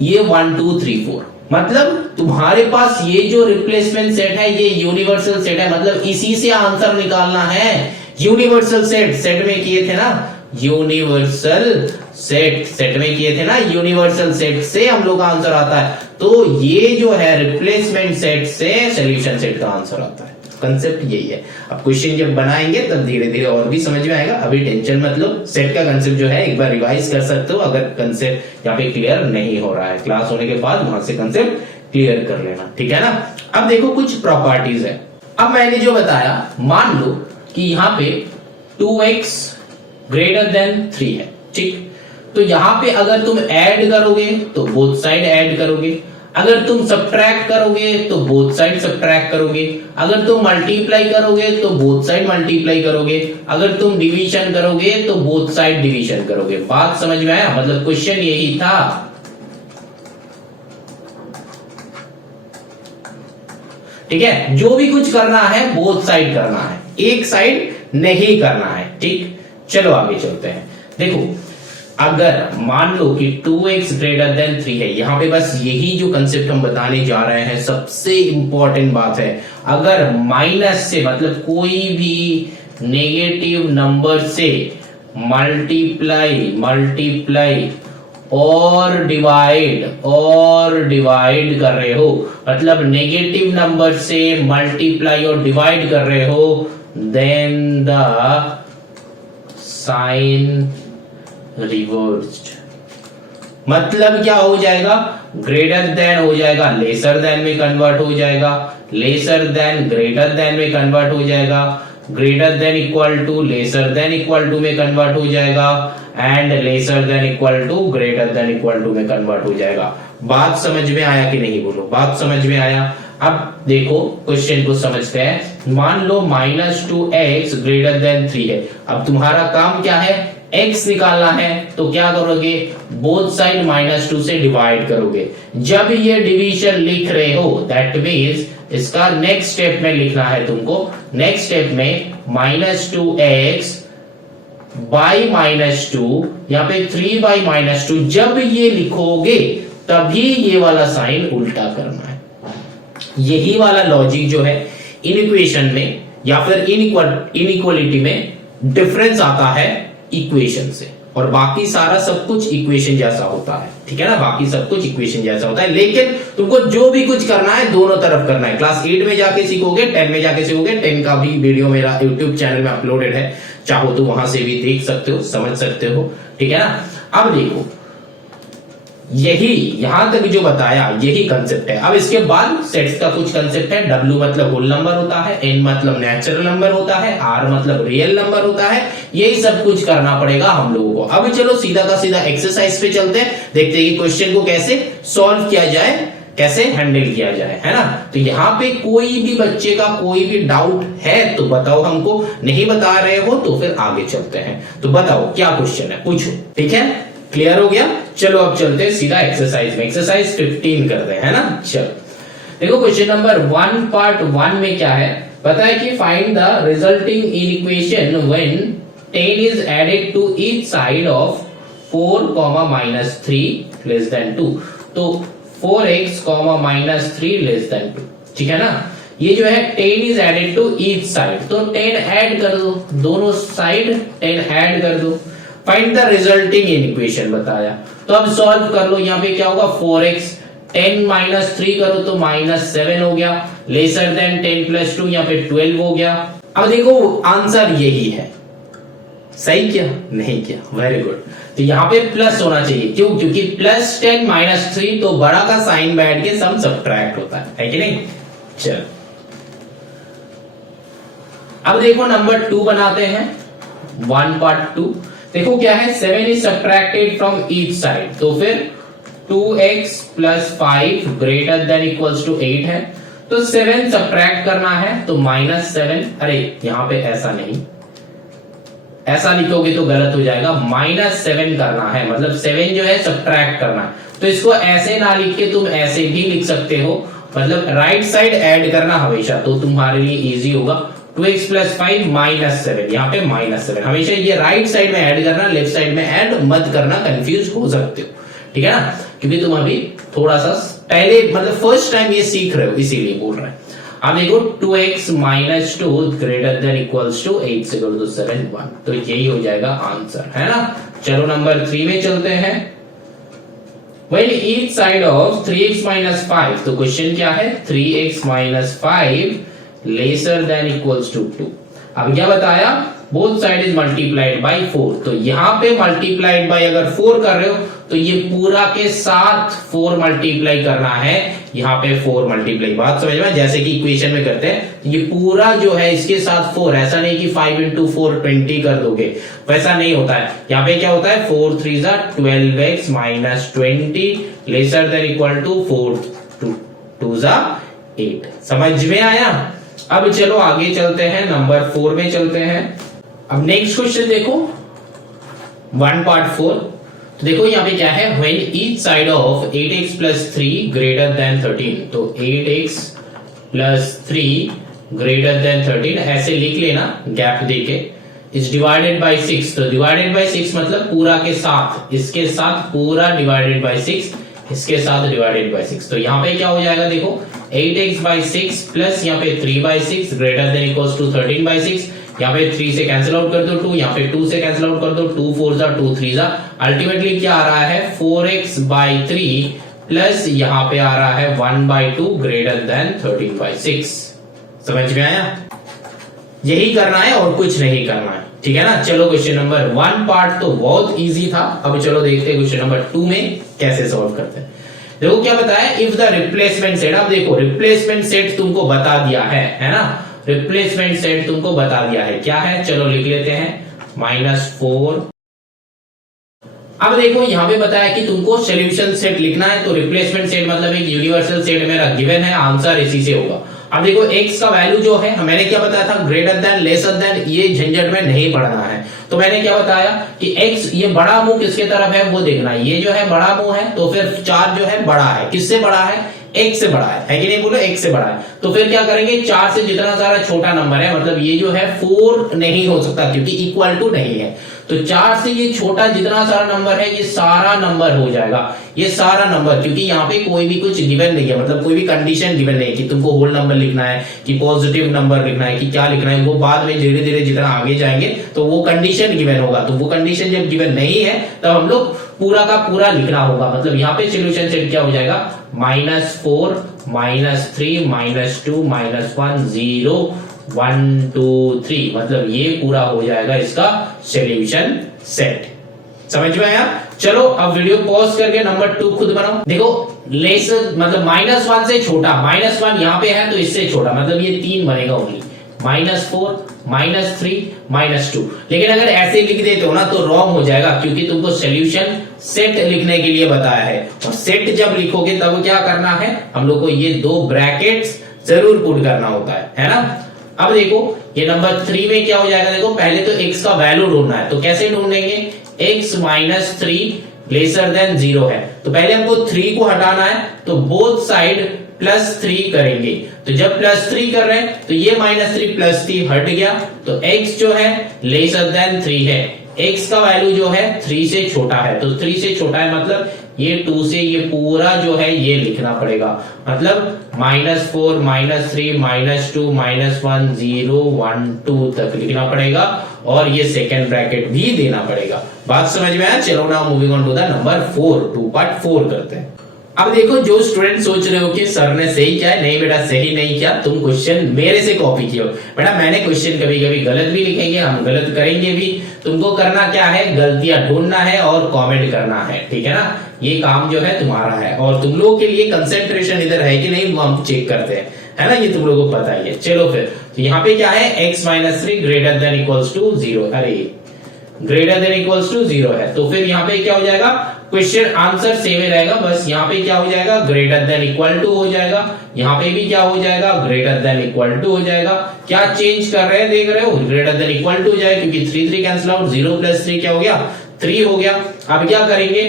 ये 1 2 3 4, मतलब तुम्हारे पास ये जो रिप्लेसमेंट सेट है ये यूनिवर्सल सेट है, मतलब इसी से आंसर निकालना है। यूनिवर्सल सेट में किए थे ना, यूनिवर्सल सेट में किए थे ना, यूनिवर्सल सेट से हम लोग का आंसर आता है। तो ये जो है रिप्लेसमेंट सेट से सॉल्यूशन सेट का आंसर आता है। कंसेप्ट यही है। अब क्वेश्चन जब बनाएंगे तब धीरे धीरे और भी समझ में आएगा, अभी टेंशन मत लो। सेट का कंसेप्ट जो है एक बार रिवाइज कर सकते हो, अगर कंसेप्ट यहाँ पे क्लियर नहीं हो रहा है, क्लास होने के बाद वहां से कंसेप्ट क्लियर कर लेना, ठीक है ना। अब देखो कुछ प्रॉपर्टीज है। अब मैंने जो बताया, मान लो कि यहाँ पे 2x ग्रेटर देन 3 है, ठीक। तो यहां पे अगर तुम ऐड करोगे तो बोथ साइड ऐड करोगे, अगर तुम सब्ट्रैक्ट करोगे तो बोथ साइड सब्ट्रैक्ट करोगे, अगर तुम मल्टीप्लाई करोगे तो बोथ साइड मल्टीप्लाई करोगे, अगर तुम डिवीजन करोगे तो बोथ साइड डिवीजन करोगे। बात समझ में आया? मतलब क्वेश्चन यही था। ठीक है, जो भी कुछ करना है बोथ साइड करना है, एक साइड नहीं करना है, ठीक। चलो आगे चलते हैं। देखो अगर मान लो कि 2x ग्रेटर देन 3 है, यहां पे बस यही जो कंसेप्ट हम बताने जा रहे हैं सबसे इंपॉर्टेंट बात है। अगर माइनस से मतलब कोई भी नेगेटिव नंबर से मल्टीप्लाई और डिवाइड कर रहे हो, मतलब नेगेटिव नंबर से मल्टीप्लाई और डिवाइड कर रहे हो, देन द साइन रिवर्स्ड। मतलब क्या हो जाएगा? ग्रेटर देन हो जाएगा लेसर देन में कन्वर्ट हो जाएगा, लेसर देन ग्रेटर देन में कन्वर्ट हो जाएगा, greater than equal to lesser than equal to में कन्वर्ट हो जाएगा, and lesser than equal to greater than equal to में कन्वर्ट हो जाएगा। बात समझ में आया कि नहीं, बोलो बात समझ में आया। अब देखो क्वेश्चन को समझते हैं। मान लो -2x ग्रेटर देन 3 है। अब तुम्हारा काम क्या है, x निकालना है, तो क्या करोगे, बोथ साइड -2 से डिवाइड करोगे। जब ये डिवीजन लिख रहे हो दैट मींस इसका नेक्स्ट स्टेप में लिखना है तुमको। नेक्स्ट स्टेप में -2x बाई -2, यहाँ पे 3 बाई -2, जब ये लिखोगे तभी ये वाला साइन उल्टा करना है। यही वाला लॉजिक जो है इनइक्वेशन में या फिर इनइक्वालिटी में डिफरेंस आता है इक्वेशन से, और बाकी सारा सब कुछ इक्वेशन जैसा होता है, ठीक है ना, बाकी सब कुछ इक्वेशन जैसा होता है। लेकिन तुमको जो भी कुछ करना है दोनों तरफ करना है। क्लास 8 में जाके सीखोगे, 10 में जाके सीखोगे। 10 का भी वीडियो मेरा यूट्यूब चैनल में अपलोडेड है, चाहो तो वहां से भी देख सकते हो, समझ सकते हो, ठीक है ना। अब देखो यही यहां तक जो बताया यही कंसेप्ट है। अब इसके बाद सेट्स का कुछ कंसेप्ट है। W मतलब होल नंबर होता है, N मतलब नेचुरल नंबर होता है, R मतलब रियल नंबर होता है। यही सब कुछ करना पड़ेगा हम लोगों को। अब चलो सीधा का सीधा एक्सरसाइज पे चलते हैं, देखते हैं कि क्वेश्चन को कैसे सॉल्व किया जाए, कैसे हैंडल किया जाए, है ना। तो यहाँ पे कोई भी बच्चे का कोई भी डाउट है तो बताओ हमको, नहीं बता रहे हो तो फिर आगे चलते हैं। तो बताओ क्या क्वेश्चन है, पूछो, ठीक है, क्लियर हो गया। चलो अब चलते हैं सीधा एक्सरसाइज में। एक्सरसाइज 15 करते हैं, है ना। चलो देखो क्वेश्चन नंबर 1 पार्ट 1 में क्या है, पता है कि find the resulting equation when 10 is added to each side of 4, -3 less than 2। तो 4x, -3 लेस देन 2, ठीक है ना। ये जो है 10 is added to each side, तो 10 ऐड कर दो, दोनों साइड 10 ऐड कर दो। फाइंड द रिजल्टिंग इक्वेशन बताया, तो अब सॉल्व कर लो। यहाँ पे क्या होगा, 4x 10 -3 करो तो -7 हो गया, लेसर देन 10 + 2, यहाँ पे 12 हो गया। अब देखो आंसर यही है, सही किया नहीं किया, वेरी गुड। तो यहाँ पे प्लस होना चाहिए, क्यों, क्योंकि +10 -3 तो बड़ा का साइन बैठ के सम सब्ट्रैक्ट होता है कि नहीं। चल अब देखो नंबर 2 बनाते हैं, 1 पार्ट 2। देखो क्या है, 7 is subtracted from each side, तो फिर 2x + 5 greater than equals to 8 है, तो 7 सब्ट्रैक्ट करना है तो -7। अरे यहाँ पे ऐसा नहीं, ऐसा लिखोगे तो गलत हो जाएगा, -7 करना है, मतलब 7 जो है सब्ट्रैक्ट करना है। तो इसको ऐसे ना लिख के तुम ऐसे भी लिख सकते हो, मतलब राइट साइड ऐड करना हमेशा, तो तुम्हारे लिए इजी होगा। 2x + 5 -7, यहाँ पे -7, हमेशा ये राइट साइड में ऐड करना, लेफ्ट साइड में ऐड मत करना, कंफ्यूज हो सकते हो, ठीक है ना, क्योंकि तुम अभी थोड़ा सा पहले मतलब फर्स्ट टाइम ये सीख रहे हो, इसीलिए बोल रहे हैं। अब देखो 2x - 2 greater than equals to 8 से करो तो 7 1, तो यही हो जाएगा आंसर, है ना। चलो नंबर 3 में चलते हैं। When each side of 3x - 5, तो क्वेश्चन क्या है, 3x - 5 lesser than equals to 2। अब क्या बताया, both side is multiplied by 4, तो यहाँ पे मल्टीप्लाइड बाय अगर 4 कर रहे हो तो ये पूरा के साथ 4 मल्टीप्लाई करना है, यहाँ पे 4 मल्टीप्लाई। बात समझ में, जैसे कि इक्वेशन में करते हैं, ये पूरा जो है इसके साथ 4, ऐसा नहीं कि 5 × 4 20 कर दोगे, वैसा नहीं होता है। यहाँ पे क्या होता है, 4 3 12x - 20 laser than equal to 4 2 8। समझ में आया। अब चलो आगे चलते हैं, नंबर 4 में चलते हैं। अब नेक्स्ट क्वेश्चन देखो, 1 पार्ट 4। तो देखो यहाँ पे क्या है, when each side of 8x + 3 greater then 13, तो 8x + 3 ग्रेटर देन 13 ऐसे लिख लेना गैप देके, इज डिवाइडेड बाय 6, तो डिवाइडेड बाय 6 मतलब पूरा के साथ, इसके साथ पूरा डिवाइडेड बाय 6, इसके साथ डिवाइडेड बाय 6। तो यहाँ पे क्या हो जाएगा, देखो 8x/6 प्लस यहाँ पे 3/6 ग्रेटर देन इक्वल्स टू 13/6। यहाँ पे 3 से कैंसिल आउट कर दो 2, यहाँ पे 2 से कैंसिल आउट कर दो 2 4 2 3 अल्टीमेटली क्या आ रहा है 4x/3 प्लस यहाँ पे आ रहा है 1/2 ग्रेटर देन 13/6। समझ में आया? यही करना है और कुछ नहीं करना है, ठीक है ना। चलो क्वेश्चन नंबर 1 पार्ट तो बहुत इजी था। अब चलो देखते हैं क्वेश्चन नंबर 2 में कैसे सॉल्व करते हैं। देखो क्या बताया, इफ द रिप्लेसमेंट सेट, अब देखो रिप्लेसमेंट सेट तुमको बता दिया है ना, रिप्लेसमेंट सेट तुमको बता दिया है, क्या है चलो लिख लेते हैं -4। अब देखो यहां पे बताया कि तुमको सॉल्यूशन सेट लिखना है, तो रिप्लेसमेंट सेट मतलब एक यूनिवर्सल सेट मेरा गिवन है, आंसर इसी से होगा। अब देखो x का वैल्यू जो है मैंने क्या बताया था, ग्रेटर देन लेसर देन, ये झंझट में नहीं पढ़ना है। तो मैंने क्या बताया कि x ये बड़ा मुंह किसके तरफ है वो देखना है, ये जो है बड़ा मुंह है, तो फिर 4 जो है बड़ा है, किससे बड़ा है, x से बड़ा है कि नहीं, बोलो x से बड़ा है। तो फिर क्या करेंगे, 4 से जितना सारा छोटा नंबर है, मतलब ये जो है 4 नहीं हो सकता क्योंकि इक्वल टू नहीं है, तो 4 से ये छोटा जितना सारा नंबर है ये सारा नंबर हो जाएगा, ये सारा नंबर, क्योंकि यहाँ पे कोई भी कुछ गिवन नहीं है, मतलब कोई भी कंडीशन गिवन नहीं है कि तुमको होल नंबर लिखना है कि पॉजिटिव नंबर लिखना है कि क्या लिखना है, वो बाद में धीरे धीरे जितना आगे जाएंगे तो वो कंडीशन गिवन होगा। तो वो कंडीशन जब गिवन नहीं है तब हम लोग पूरा का पूरा लिखना होगा। मतलब यहाँ पे सॉल्यूशन सेट क्या हो जाएगा, -4 -3 -2 -1 0 1 2 3, मतलब ये पूरा हो जाएगा इसका सॉल्यूशन सेट। समझ में आया? चलो अब वीडियो पॉज करके नंबर 2 खुद बनाओ। देखो लेस मतलब -1 से छोटा, -1 यहाँ पे है तो इससे छोटा, मतलब ये 3 बनेगा ओनली, -4 -3 -2। लेकिन अगर ऐसे लिख देते हो ना तो रॉन्ग हो जाएगा, क्योंकि तुमको सॉल्यूशन सेट लिखने के लिए बताया है, और सेट जब लिखोगे तब क्या करना है, हम लोग को ये 2 ब्रैकेट्स जरूर पुट करना होता है ना। अब देखो ये नंबर 3 में क्या हो जाएगा, देखो पहले तो x का वैल्यू ढूंढना है, तो कैसे ढूंढेंगे, x -3 लेसर देन 0 है, तो पहले हमको 3 को हटाना है, तो बोथ साइड +3 करेंगे। तो जब +3 कर रहे हैं तो ये -3 +3 हट गया, तो x जो है लेसर देन 3 है, x का वैल्यू जो है 3 से छोटा है, तो 3 से छोटा है मतलब ये 2 से ये पूरा जो है ये लिखना पड़ेगा, मतलब -4 -3 -2 -1 0 1 2 तक लिखना पड़ेगा, और ये सेकेंड ब्रैकेट भी देना पड़ेगा। बात समझ में आया? चलो ना moving on to the number 4, 2.4 करते हैं। अब देखो जो स्टूडेंट सोच रहे हो कि सर ने सही किया है, नहीं बेटा सही नहीं किया, तुम क्वेश्चन मेरे से कॉपी किए हो। बेटा मैंने क्वेश्चन कभी कभी गलत भी लिखेंगे, हम गलत करेंगे भी, तुमको करना क्या है, गलतियां ढूंढना है और कमेंट करना है, ठीक है ना, ये काम जो है तुम्हारा है। और तुम लोगों के लिए कंसेंट्रेशन इधर है कि नहीं वो हम चेक करते हैं, है ना, ये तुम लोगों को पता ही है। चलो फिर तो यहाँ पे क्या है, x -3 greater than equals to 0, अरे ग्रेटर देन इक्वल्स टू 0 है, तो फिर यहाँ पे क्या हो जाएगा, क्वेश्चन आंसर सेम ही रहेगा, बस यहाँ पे क्या हो जाएगा, ग्रेटर देन इक्वल टू हो जाएगा, यहाँ पे भी क्या हो जाएगा, ग्रेटर देन इक्वल टू हो जाएगा। क्या चेंज कर रहे हैं, देख रहे हो, ग्रेटर देन इक्वल टू हो जाएगा, क्योंकि 3 3 कैंसिल आउट, 0 + 3 क्या हो गया, 3 हो गया। अब क्या करेंगे,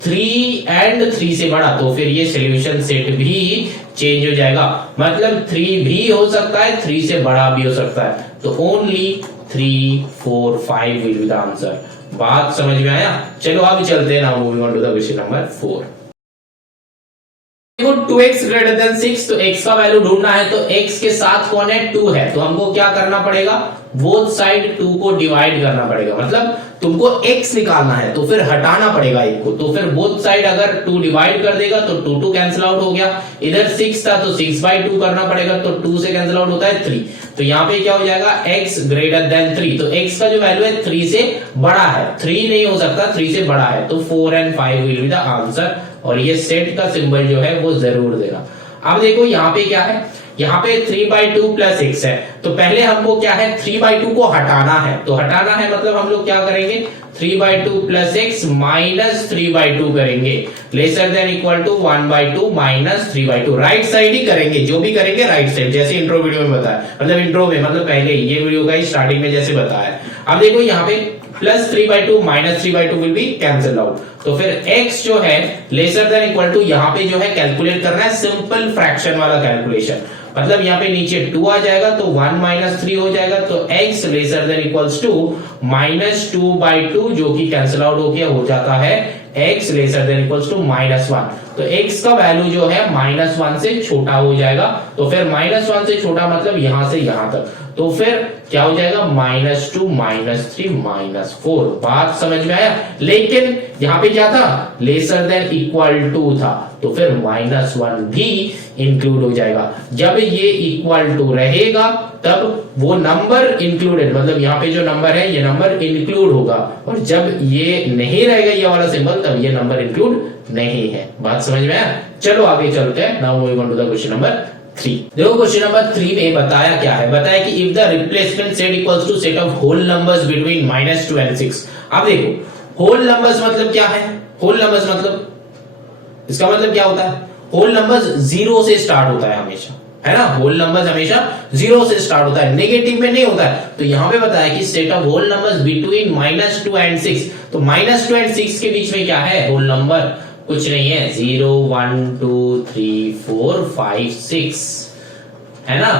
3 and 3 से बड़ा, तो फिर ये सॉल्यूशन सेट भी चेंज हो जाएगा, मतलब 3 भी हो सकता है, 3 से बड़ा भी हो सकता है, तो only 3 4 5 will be the answer. बात समझ में आया? चलो अब चलते हैं ना moving on to the question number 4। देखो 2x ग्रेटर देन 6, तो x का वैल्यू ढूंढना है, तो x के साथ कौन है, 2 है, तो हमको क्या करना पड़ेगा, बोथ साइड 2 को डिवाइड करना पड़ेगा, मतलब तुमको x निकालना है तो फिर हटाना पड़ेगा 1 को, तो फिर बोथ साइड अगर 2 डिवाइड कर देगा तो 2 2 कैंसिल आउट हो गया, इधर 6 था तो 6/2 करना पड़ेगा, तो 2 से कैंसिल आउट होता है 3, तो यहाँ पे क्या हो जाएगा, x ग्रेटर देन 3, तो x का जो वैल्यू है 3 से बड़ा है, 3 नहीं हो सकता, 3 से बड़ा है, तो 4 and 5 will be the answer, और ये सेट का सिंबल जो है वो जरूर देना। अब देखो यहाँ पे क्या है, यहाँ पे 3/2 + x है, तो पहले हमको क्या है, 3/2 को हटाना है, तो हटाना है मतलब हम लोग क्या करेंगे, 3/2 + x -3/2 करेंगे, lesser than equal to 1/2 -3/2, right side ही करेंगे, जो भी करेंगे राइट साइड, जैसे इंट्रो वीडियो में बताया, मतलब इंट्रो में मतलब पहले ये वीडियो का स्टार्टिंग में जैसे बताया। अब देखो यहाँ पे +3/2 -3/2 विल बी कैंसिल आउट, तो फिर x जो है लेसर देन इक्वल टू, यहाँ पे जो है कैलकुलेट करना है सिंपल फ्रैक्शन वाला कैलकुलेशन, मतलब यहाँ पे नीचे 2 आ जाएगा तो 1 - 3 हो जाएगा, तो x lesser than equals to -2/2 जो कि कैंसिल आउट हो गया, हो जाता है x lesser than equals to -1, तो x का वैल्यू जो है -1 से छोटा हो जाएगा, तो फिर -1 से छोटा मतलब यहां से यहां तक, तो फिर क्या हो जाएगा, -2 -3 -4। बात समझ में आया? लेकिन यहाँ पे क्या था, लेसर देन इक्वल टू था, तो फिर -1 भी इंक्लूड हो जाएगा। जब ये इक्वल टू रहेगा तब वो नंबर इंक्लूडेड, मतलब यहाँ पे जो नंबर है ये नंबर इंक्लूड होगा, और जब ये नहीं रहेगा ये वाला सिंबल तब ये नंबर इंक्लूड नहीं है। बात समझ में आया? चलो आगे चलते हैं। Now moving on to the question number 3। देखो क्वेश्चन नंबर 3 में बताया क्या है, बताया कि if the replacement set equals to set of whole numbers between -2 and 6। अब देखो होल नंबर्स मतलब क्या है, होल नंबर्स मतलब इसका मतलब क्या होता है, होल नंबर्स 0 से स्टार्ट होता है हमेशा, है ना, होल नंबर्स हमेशा 0 से स्टार्ट होता है, नेगेटिव में नहीं होता है। तो यहां पे बताया कि set of whole numbers between -2 and 6, तो -2 and 6 के बीच में क्या है, होल नंबर कुछ नहीं है, 0 1 2 3 4 5 6, है ना।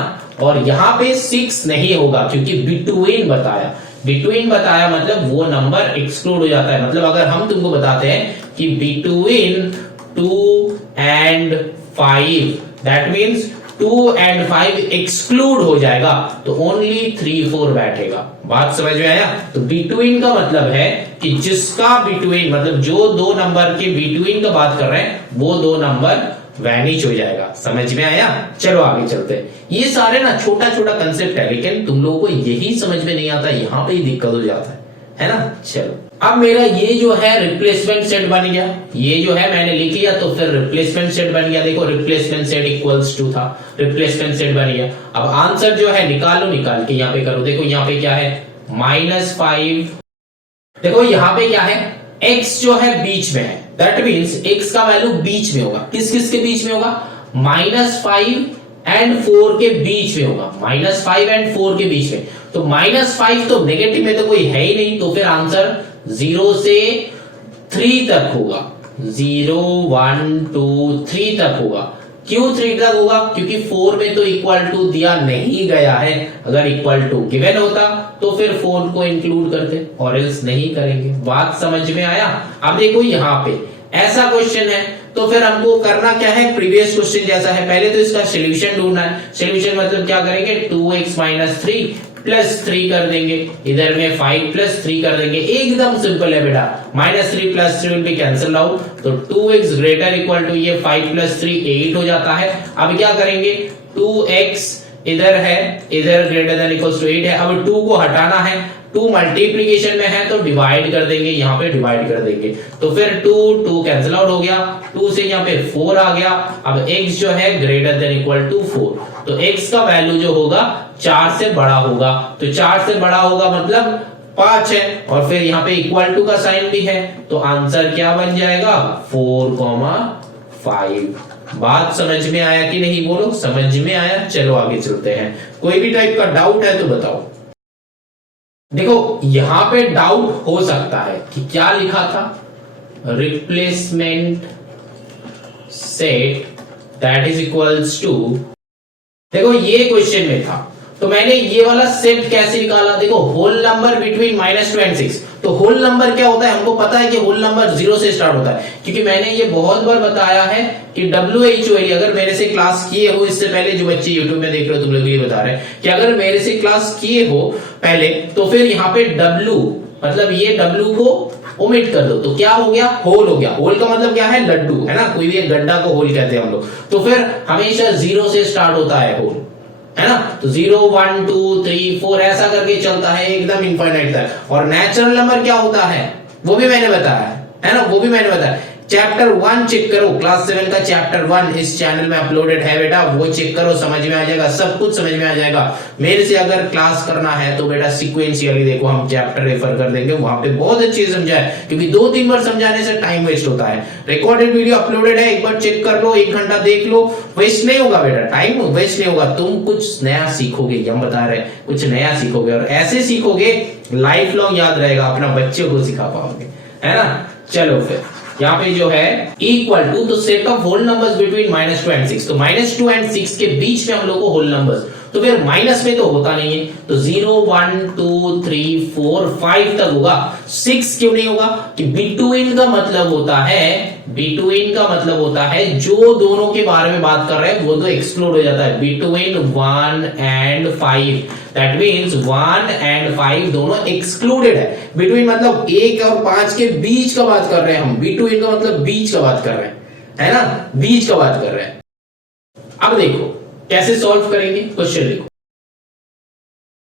और यहां पे 6 नहीं होगा क्योंकि बिटवीन बताया, बिटवीन बताया मतलब वो नंबर एक्सक्लूड हो जाता है। मतलब अगर हम तुमको बताते हैं कि between 2 and 5, that means 2 and 5 exclude हो जाएगा, तो ओनली 3 4 बैठेगा। बात समझ में आया? तो बिटवीन का मतलब है कि जिसका बिटवीन, मतलब जो दो नंबर के बिटवीन का बात कर रहे हैं वो दो नंबर वैनिश हो जाएगा। समझ में आया? चलो आगे चलते हैं। ये सारे ना छोटा छोटा कंसेप्ट है, लेकिन तुम लोगों को यही समझ में नहीं आता, यहां पे ही दिक्कत हो जाता है ना। चलो अब मेरा ये जो है रिप्लेसमेंट सेट बन गया, ये जो है मैंने लिख लिया, तो फिर रिप्लेसमेंट सेट बन गया। देखो रिप्लेसमेंट सेट इक्वल्स टू था, रिप्लेसमेंट सेट बन गया। अब आंसर जो है निकालो, निकाल के यहाँ पे करो। देखो यहाँ पे क्या है, -5। देखो यहाँ पे क्या है, x जो है बीच में है, दैट मीन्स x का वैल्यू बीच में होगा। किस किस के बीच में होगा, -5 and 4 के बीच में होगा, -5 and 4 के बीच में। तो -5 तो नेगेटिव में तो कोई है ही नहीं, तो फिर आंसर 0 से 3 तक होगा, 0 1 2 3 तक होगा। क्यों 3 तक होगा, क्योंकि 4 में तो इक्वल टू दिया नहीं गया है। अगर इक्वल टू गिवन होता तो फिर 4 को इंक्लूड करते, और एल्स नहीं करेंगे। बात समझ में आया? अब देखो यहाँ पे ऐसा क्वेश्चन है, तो फिर हमको करना क्या है, प्रीवियस क्वेश्चन जैसा है। पहले तो इसका सॉल्यूशन ढूंढना है। सॉल्यूशन मतलब क्या करेंगे, 2x - 3 + 3 कर देंगे, इधर में 5 + 3 कर देंगे। एकदम सिंपल है बेटा, -3 + 3 विल बी कैंसल आउट, तो 2x ग्रेटर इक्वल टू ये 5 + 3 8 हो जाता है। अब क्या करेंगे, 2x इधर है, इधर ग्रेटर देन इक्वल्स टू 8 है। अब 2 को हटाना है, 2 मल्टीप्लीकेशन में है तो डिवाइड कर देंगे, यहाँ पे डिवाइड कर देंगे, तो फिर 2 कैंसिल आउट हो गया, 2 से यहाँ पे 4 आ गया। अब x जो है ग्रेटर देन इक्वल टू 4, तो x का वैल्यू जो होगा 4 से बड़ा होगा, तो 4 से बड़ा होगा मतलब 5 है, और फिर यहाँ पे इक्वल टू का साइन भी है, तो आंसर क्या बन जाएगा, 4,5। बात समझ में आया कि नहीं, बोलो समझ में आया? चलो आगे चलते हैं। कोई भी टाइप का डाउट है तो बताओ। देखो यहां पे डाउट हो सकता है कि क्या लिखा था, replacement set that is equals to, देखो ये क्वेश्चन में था, तो मैंने ये वाला सेट कैसे निकाला, देखो होल नंबर बिटवीन -2 and 6। तो होल नंबर क्या होता है, हमको पता है कि होल नंबर 0 से स्टार्ट होता है, क्योंकि मैंने ये बहुत बार बताया है कि WHO, अगर मेरे से क्लास किए हो इससे पहले, जो बच्चे YouTube में देख रहे हो तुम लोग ये बता रहे हैं कि अगर मेरे से क्लास किए हो पहले, तो फिर यहाँ पे W मतलब ये W को ओमिट कर दो, तो क्या हो गया, होल हो गया। होल का मतलब क्या है, लड्डू, है ना, कोई भी एक गड्ढा को होल कहते हैं हम लोग। तो फिर हमेशा 0 से स्टार्ट होता है होल, है ना, तो 0 1 2 3 4 ऐसा करके चलता है एकदम इनफाइनाइट तक। और नेचुरल नंबर क्या होता है वो भी मैंने बताया है ना, वो भी मैंने बताया। चैप्टर 1 चेक करो, क्लास 7 का चैप्टर 1 इस चैनल में अपलोडेड है बेटा, वो चेक करो, समझ में आ जाएगा, सब कुछ समझ में आ जाएगा। मेरे से अगर क्लास करना है तो बेटा सीक्वेंशियली देखो, हम चैप्टर रेफर कर देंगे, वहां पे बहुत अच्छी समझा है, क्योंकि 2-3 बार समझाने से टाइम वेस्ट होता है। रिकॉर्डेड वीडियो अपलोडेड है, एक बार चेक कर लो, 1 घंटा देख लो, वेस्ट नहीं होगा बेटा, टाइम वेस्ट नहीं होगा, तुम कुछ नया सीखोगे, हम बता रहे हैं कुछ नया सीखोगे, और ऐसे सीखोगे लाइफ लॉन्ग याद रहेगा, अपना बच्चों को सिखा पाओगे, है ना। चलो फिर यहाँ पे जो है इक्वल टू, तो set of whole numbers between -2 and 6, तो -2 and 6 के बीच में हम लोग को होल नंबर्स, तो फिर माइनस में तो होता नहीं है, तो 0 1 2 3 4 5 तक होगा, 6 क्यों नहीं होगा, कि बिटवीन का मतलब होता है, बिटवीन का मतलब होता है जो दोनों के बारे में बात कर रहे हैं वो तो एक्सक्लूड हो जाता है, between 1 and 5, that means 1 and 5 दोनों एक्सक्लूडेड है। बिटवीन मतलब 1 और 5 के बीच का बात कर रहे हैं हम, बिटवीन का मतलब बीच का बात कर रहे हैं, है ना, बीच का बात कर रहे हैं। अब देखो कैसे सॉल्व करेंगे, क्वेश्चन लिखो।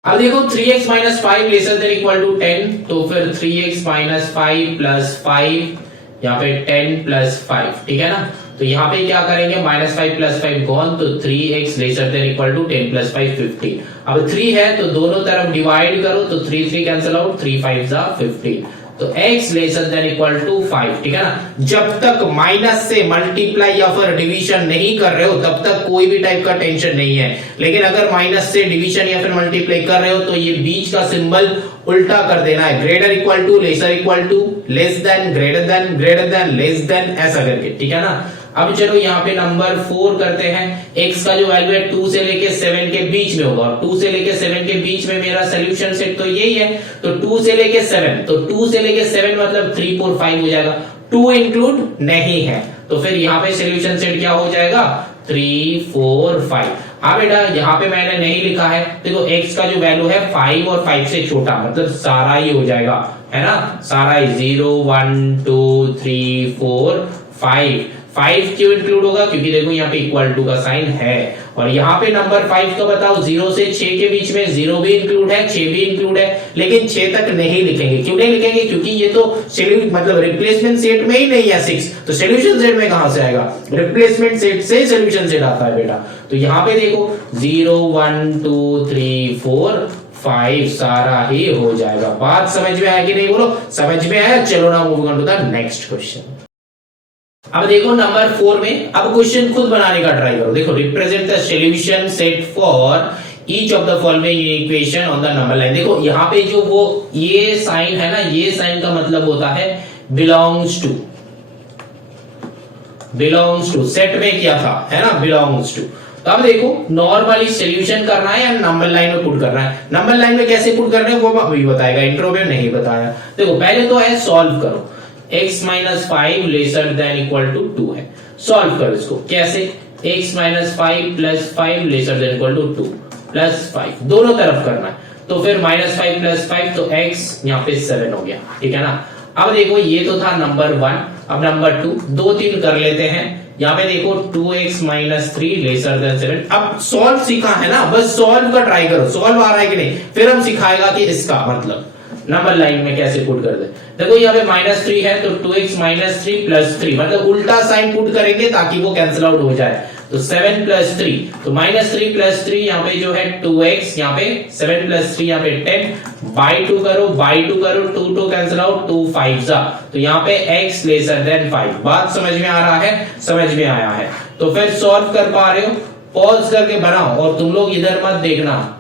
अब देखो 3x minus 5 lesser than equal to 10, तो फिर 3x माइनस 5 प्लस 5, यहाँ पे 10 प्लस 5, ठीक है ना। तो यहाँ पे क्या करेंगे, माइनस 5 प्लस 5 गॉन, तो 3x lesser than equal to 10 plus 5 15। अब 3 है तो दोनों तरफ डिवाइड करो, तो 3 कैंसिल आउट, 3 5 जा 15, तो x lesser than equal to 5, ठीक है ना। जब तक माइनस से मल्टीप्लाई या फिर डिवीजन नहीं कर रहे हो तब तक कोई भी टाइप का टेंशन नहीं है, लेकिन अगर माइनस से डिवीजन या फिर मल्टीप्लाई कर रहे हो तो ये बीच का सिंबल उल्टा कर देना है, greater equal to, lesser equal to, less than, greater than, less than, ऐसा करके, ठीक है ना। अब चलो यहाँ पे नंबर 4 करते हैं। x का जो वैल्यू है 2 से लेके 7 के बीच में होगा, और 2 से लेके 7 के बीच में मेरा सोल्यूशन सेट तो यही है, तो 2 से लेके 7, तो 2 से लेके 7 मतलब 3 4 5 हो जाएगा, 2 इंक्लूड नहीं है, तो फिर यहाँ पे सोल्यूशन सेट क्या हो जाएगा, 3 4 5। हाँ बेटा, यहाँ पे मैंने नहीं लिखा है, देखो x का जो वैल्यू है 5 और 5 से छोटा, मतलब सारा ही हो जाएगा, है ना, सारा ही 0 1 2 3 4 5 5 क्यों इंक्लूड होगा, क्योंकि देखो यहाँ पे इक्वल टू का साइन है, और यहाँ पे नंबर 5 का बताओ 0 से 6 के बीच में 0 भी इंक्लूड है, 6 भी इंक्लूड है, लेकिन 6 तक नहीं लिखेंगे। क्यों नहीं लिखेंगे, क्योंकि ये तो मतलब रिप्लेसमेंट सेट में ही नहीं है 6, तो सोल्यूशन सेट में कहां से आएगा, रिप्लेसमेंट सेट से सोल्यूशन सेट आता है बेटा। तो यहाँ पे देखो 0 1 2 3 4 5 सारा ही हो जाएगा। बात समझ में आया कि नहीं, बोलो समझ में आया। चलो ना move on to the next question. अब देखो नंबर 4 में, अब क्वेश्चन खुद बनाने का ट्राई करो। देखो, represent the solution set for each of the following equation on the number line. देखो यहाँ पे जो वो ये साइन है ना, ये साइन का मतलब होता है belongs to, belongs to set में किया था, है ना, बिलोंग्स टू। तो अब देखो नॉर्मली सॉल्यूशन करना है या नंबर लाइन में पुट करना है, नंबर लाइन में कैसे पुट करना है वो अभी बताएगा, इंट्रो में नहीं बताया। देखो पहले तो है सॉल्व करो, x minus 5 lesser than equal to 2 है, सॉल्व करो इसको कैसे, x minus 5 plus 5 lesser than equal to 2 plus 5, दोनों तरफ करना है, तो फिर माइनस 5 प्लस 5, तो x यहाँ पे 7 हो गया, ठीक है ना। अब देखो ये तो था नंबर 1, अब नंबर 2, 2 3 कर लेते हैं। यहाँ पे देखो 2x माइनस 3 लेसर देन 7। अब सॉल्व सीखा है ना, बस सॉल्व का ट्राई करो, सॉल्व आ रहा है कि नहीं, फिर हम सिखाएगा कि इसका मतलब नंबर लाइन में कैसे पुट कर दे। देखो यहाँ पे माइनस 3 है, तो 2x माइनस 3 प्लस 3, मतलब उल्टा साइन पुट करेंगे ताकि वो कैंसिल आउट हो जाए, तो 7 प्लस 3, तो माइनस 3 प्लस 3 यहाँ पे जो है 2x, यहाँ पे 7 प्लस 3 यहाँ पे 10, बाई 2 करो, बाई 2 करो, 2 2 कैंसिल आउट, 2 5 जा, तो यहाँ पे x लेसर देन 5। बात समझ में आ रहा है, समझ में आया है, तो फिर सॉल्व कर पा रहे हो, पॉज करके बनाओ, और तुम लोग इधर मत देखना।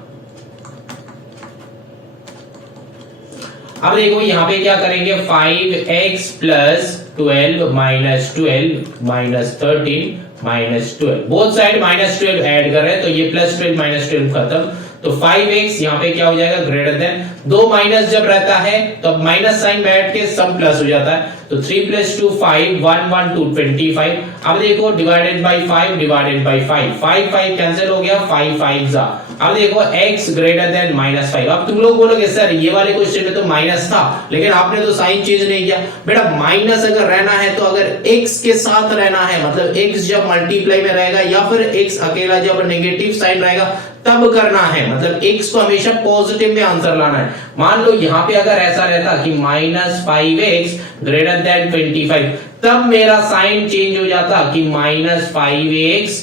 अब देखो यहाँ पे क्या करेंगे, 5x plus 12 minus 12 minus 13 minus 12, both side minus 12 add कर रहे हैं, तो ये प्लस 12 माइनस 12 खत्म, तो 5x यहाँ पे क्या हो जाएगा, ग्रेटर देन, दो माइनस जब रहता है तो माइनस साइन बैठ के सब प्लस हो जाता है, तो 3 प्लस 2 5 1 1 2 25। अब देखो divided by 5 divided by 5, 5 5 cancel हो गया, 5 5 जा। अब देखो x ग्रेटर देन माइनस 5। अब तुम लोग बोलोगे सर ये वाले क्वेश्चन में तो माइनस था, लेकिन आपने तो साइन चेंज नहीं किया। बेटा माइनस अगर रहना है तो अगर x के साथ रहना है, मतलब x जब मल्टीप्लाई में रहेगा या फिर x अकेला जब नेगेटिव साइन रहेगा तब करना है, मतलब x को हमेशा पॉजिटिव में आंसर लाना है। मान लो यहाँ पे अगर ऐसा रहता कि माइनस 5x ग्रेटर देन 25, तब मेरा साइन चेंज हो जाता कि माइनस 5x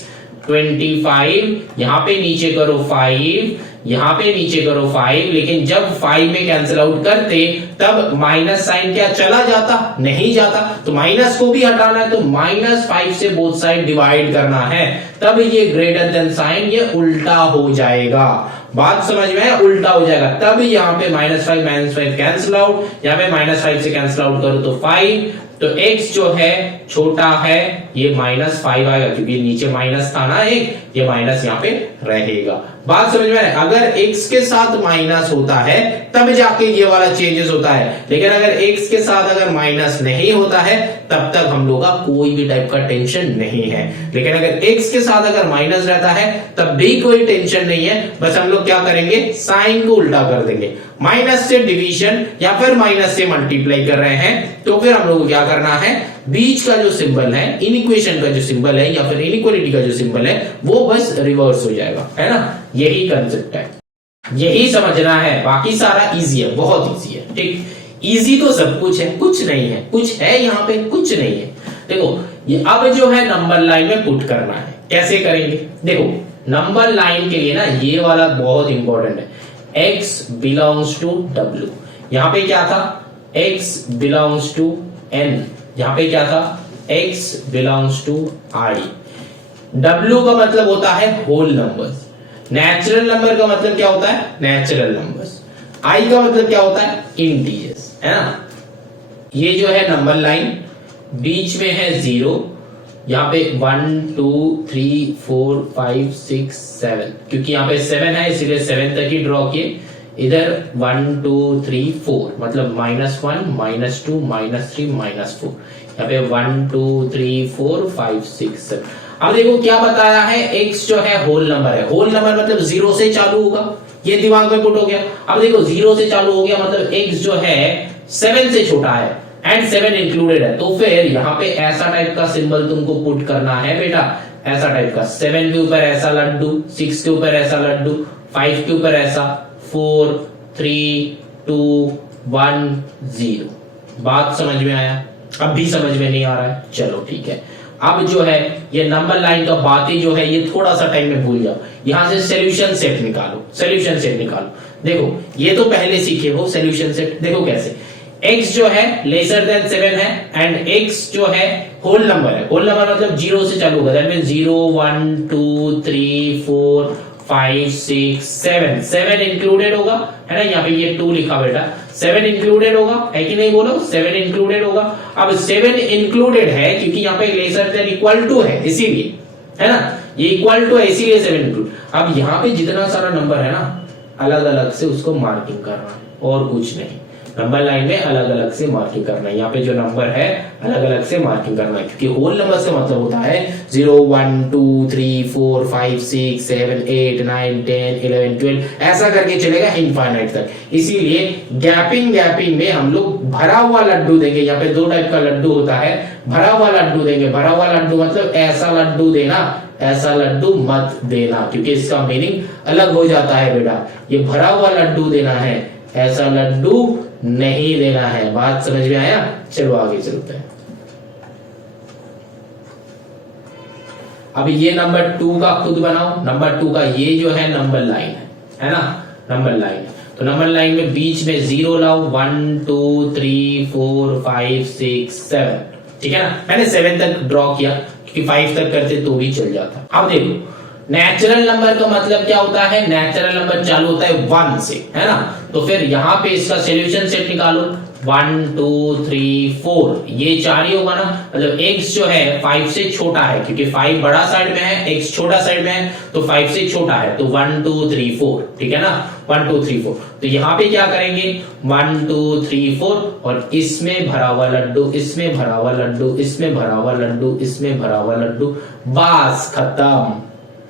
25, यहाँ पे नीचे करो 5, यहाँ पे नीचे करो 5, लेकिन जब 5 में कैंसिल आउट करते तब माइनस साइन क्या चला जाता, नहीं जाता, तो माइनस को भी हटाना है, तो माइनस 5 से बोथ साइड डिवाइड करना है, तब ये ग्रेटर देन साइन ये उल्टा हो जाएगा। बात समझ में है, उल्टा हो जाएगा, तब यहाँ पे माइनस 5 कैंसिल आउट, यहाँ पे माइनस 5 से कैंसिल आउट करो तो 5, तो x जो है छोटा है ये माइनस 5 आएगा, क्योंकि नीचे माइनस था ना एक, ये माइनस यहाँ पे रहेगा। बात समझ में आए, अगर x के साथ माइनस होता है तब जाके ये वाला चेंजेस होता है, लेकिन अगर x के साथ अगर माइनस नहीं होता है तब तक हम लोग का कोई भी टाइप का टेंशन नहीं है, लेकिन अगर x के साथ अगर माइनस रहता है तब भी कोई टेंशन नहीं है, बस हम लोग क्या करेंगे, साइन को उल्टा कर देंगे, माइनस से डिवीजन या फिर माइनस से मल्टीप्लाई कर रहे हैं, तो फिर हम लोग को क्या करना है, बीच का जो सिंबल है, इनइक्वेशन का जो सिंबल है या फिर इनइक्वालिटी का जो सिंबल है वो बस रिवर्स हो जाएगा, है ना, यही कंसेप्ट है। यही समझना है, बाकी सारा इजी है, बहुत इजी है। ठीक, इजी तो सब कुछ है, कुछ नहीं है, कुछ है यहाँ पे, कुछ नहीं है। देखो ये अब जो है नंबर लाइन में पुट करना है, कैसे करेंगे? देखो नंबर लाइन के लिए ना ये वाला बहुत इंपॉर्टेंट है, x बिलोंग्स टू w। यहां पे क्या था? x belongs to n। यहां पे क्या था? x belongs to i। w का मतलब होता है होल नंबर्स, नेचुरल नंबर का मतलब क्या होता है? Natural numbers. i का मतलब क्या होता है? इंटीजर्स, है ना। ये जो है नंबर लाइन, बीच में है 0, यहाँ पे 1 2 3 4 5 6 7, क्योंकि यहाँ पे 7 है इसलिए 7 तक ही ड्रॉ किए। इधर 1 2 3 4 मतलब -1 -2 -3 -4, यहाँ पे 1 2 3 4 5 6 7। अब देखो क्या बताया है, x जो है होल नंबर है। होल नंबर मतलब 0 से चालू होगा, ये दिमाग में पुट हो गया। अब देखो 0 से चालू हो गया मतलब x जो है 7 से छोटा है एंड 7 इंक्लूडेड है, तो फिर यहाँ पे ऐसा टाइप का सिंबल तुमको पुट करना है बेटा, ऐसा टाइप का। 7 के ऊपर ऐसा लड्डू, 6 के ऊपर ऐसा लड्डू, 5 के ऊपर ऐसा, 4 3 2 1 0। बात समझ में आया? अब भी समझ में नहीं आ रहा है? चलो ठीक है। अब जो है ये नंबर लाइन का बातें जो है ये थोड़ा सा टाइम में भूल जाओ। यहां से सॉल्यूशन सेट निकालो, सॉल्यूशन सेट निकालो। देखो ये तो पहले सीखे हो सॉल्यूशन सेट। देखो कैसे, x जो है लेसर देन 7 है एंड x जो है होल नंबर है। होल नंबर मतलब 0 से चालू होगा, दैट मींस 0 1 2 3 4 5 6 7, 7 इंक्लूडेड होगा, है ना। यहाँ पे ये 2 लिखा बेटा, 7 इंक्लूडेड होगा, है कि नहीं? बोलो 7 इंक्लूडेड होगा। अब 7 इंक्लूडेड है क्योंकि यहाँ पे लेसर देन इक्वल टू है, इसीलिए, है ना। ये इक्वल टू है इसीलिए 7 इंक्लूड। अब यहाँ पे जितना सारा नंबर है ना, अलग अलग से उसको मार्किंग करना है और कुछ नहीं। नंबर लाइन में अलग अलग से मार्किंग करना है। यहाँ पे जो नंबर है अलग अलग से मार्किंग करना है, क्योंकि होल नंबर से मतलब होता है 0 1 2 3 4 5 6 7 8 9 10 11 12 ऐसा करके चलेगा इनफाइनाइट तक। इसीलिए गैपिंग में हम लोग भरा हुआ लड्डू देंगे। यहाँ पे 2 टाइप का लड्डू होता है, भरा हुआ लड्डू देंगे। भरा हुआ लड्डू मतलब ऐसा लड्डू देना, ऐसा लड्डू मत देना, क्योंकि इसका मीनिंग अलग हो जाता है बेटा। ये भरा हुआ लड्डू देना है, ऐसा लड्डू नहीं देना है। बात समझ में आया? चलो आगे चलते हैं। अभी ये नंबर 2 का खुद बनाओ। नंबर 2 का ये जो है नंबर लाइन है ना, नंबर लाइन। तो नंबर लाइन में बीच में 0 लाओ, 1 2 3 4 5 6 7, ठीक है ना। मैंने 7 तक ड्रॉ किया क्योंकि 5 तक करते तो भी चल जाता। अब देखो नेचुरल नंबर का मतलब क्या होता है? नेचुरल नंबर चालू होता है 1 से, है ना। तो फिर यहां पे इसका सॉल्यूशन सेट निकालो, 1 2 3 4, ये 4 ही होगा ना। मतलब x जो है 5 से छोटा है, क्योंकि 5 बड़ा साइड में है, x छोटा साइड में है, तो 5 से छोटा है, तो 1 2 3 4, ठीक है ना। 1 2 3 4, तो यहाँ पे क्या करेंगे? 1 2 3 4 और इसमें भरा हुआ लड्डू, इसमें भरा हुआ लड्डू, इसमें भरा हुआ लड्डू, इसमें भरा हुआ लड्डू, बस खत्म।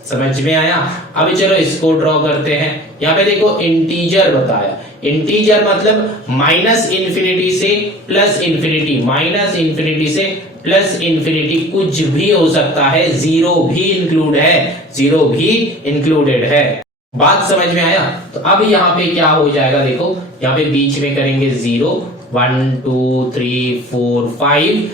समझ में आया? अभी चलो इसको ड्रॉ करते हैं। यहाँ पे देखो इंटीजर बताया। इंटीजर मतलब माइनस इंफिनिटी से प्लस इंफिनिटी, माइनस इंफिनिटी से प्लस इंफिनिटी, कुछ भी हो सकता है। 0 भी इंक्लूड है, 0 भी इंक्लूडेड है। बात समझ में आया? तो अब यहाँ पे क्या हो जाएगा? देखो यहाँ पे बीच में करेंगे 0 1 2 3 4 5,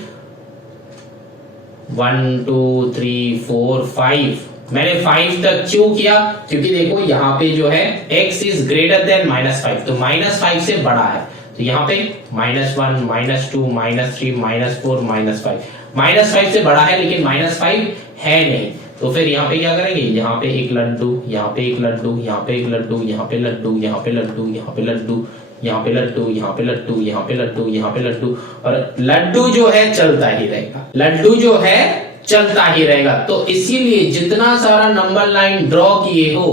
1 2 3 4 5। मैंने 5 तक क्यों किया? क्योंकि देखो यहाँ पे जो है x इज ग्रेटर देन -5, तो -5 से बड़ा है, तो यहाँ पे -1 -2 -3 -4 -5, -5 से बड़ा है लेकिन -5 है नहीं। तो फिर यहाँ पे क्या करेंगे? यहाँ पे एक लड्डू, यहाँ पे एक लड्डू, यहाँ पे एक लड्डू, यहाँ पे लड्डू, यहाँ पे लड्डू, यहाँ पे लड्डू, यहाँ पे लड्डू, यहाँ पे लड्डू, यहाँ पे लड्डू, यहाँ पे लड्डू, और लड्डू जो है चलता ही रहेगा, लड्डू जो है चलता ही रहेगा। तो इसीलिए जितना सारा नंबर लाइन ड्रॉ किए हो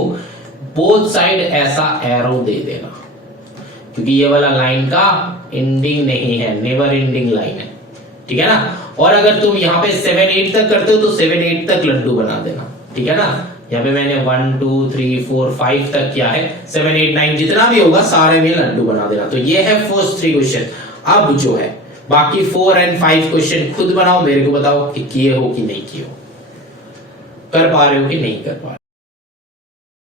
बोथ साइड ऐसा एरो दे देना, क्योंकि ये वाला लाइन का एंडिंग नहीं है, नेवर एंडिंग लाइन है, ठीक है ना। और अगर तुम यहाँ पे 7 8 तक करते हो तो 7 8 तक लड्डू बना देना, ठीक है ना। यहाँ पे मैंने 1 2 3 4 5 तक किया है, 7 8 9 जितना भी होगा सारे में लड्डू बना देना। तो ये है फर्स्ट 3 क्वेश्चन। अब जो है बाकी 4 और 5 क्वेश्चन खुद बनाओ, मेरे को बताओ कि किए हो कि नहीं किए हो, कर पा रहे हो कि नहीं कर पा रहे।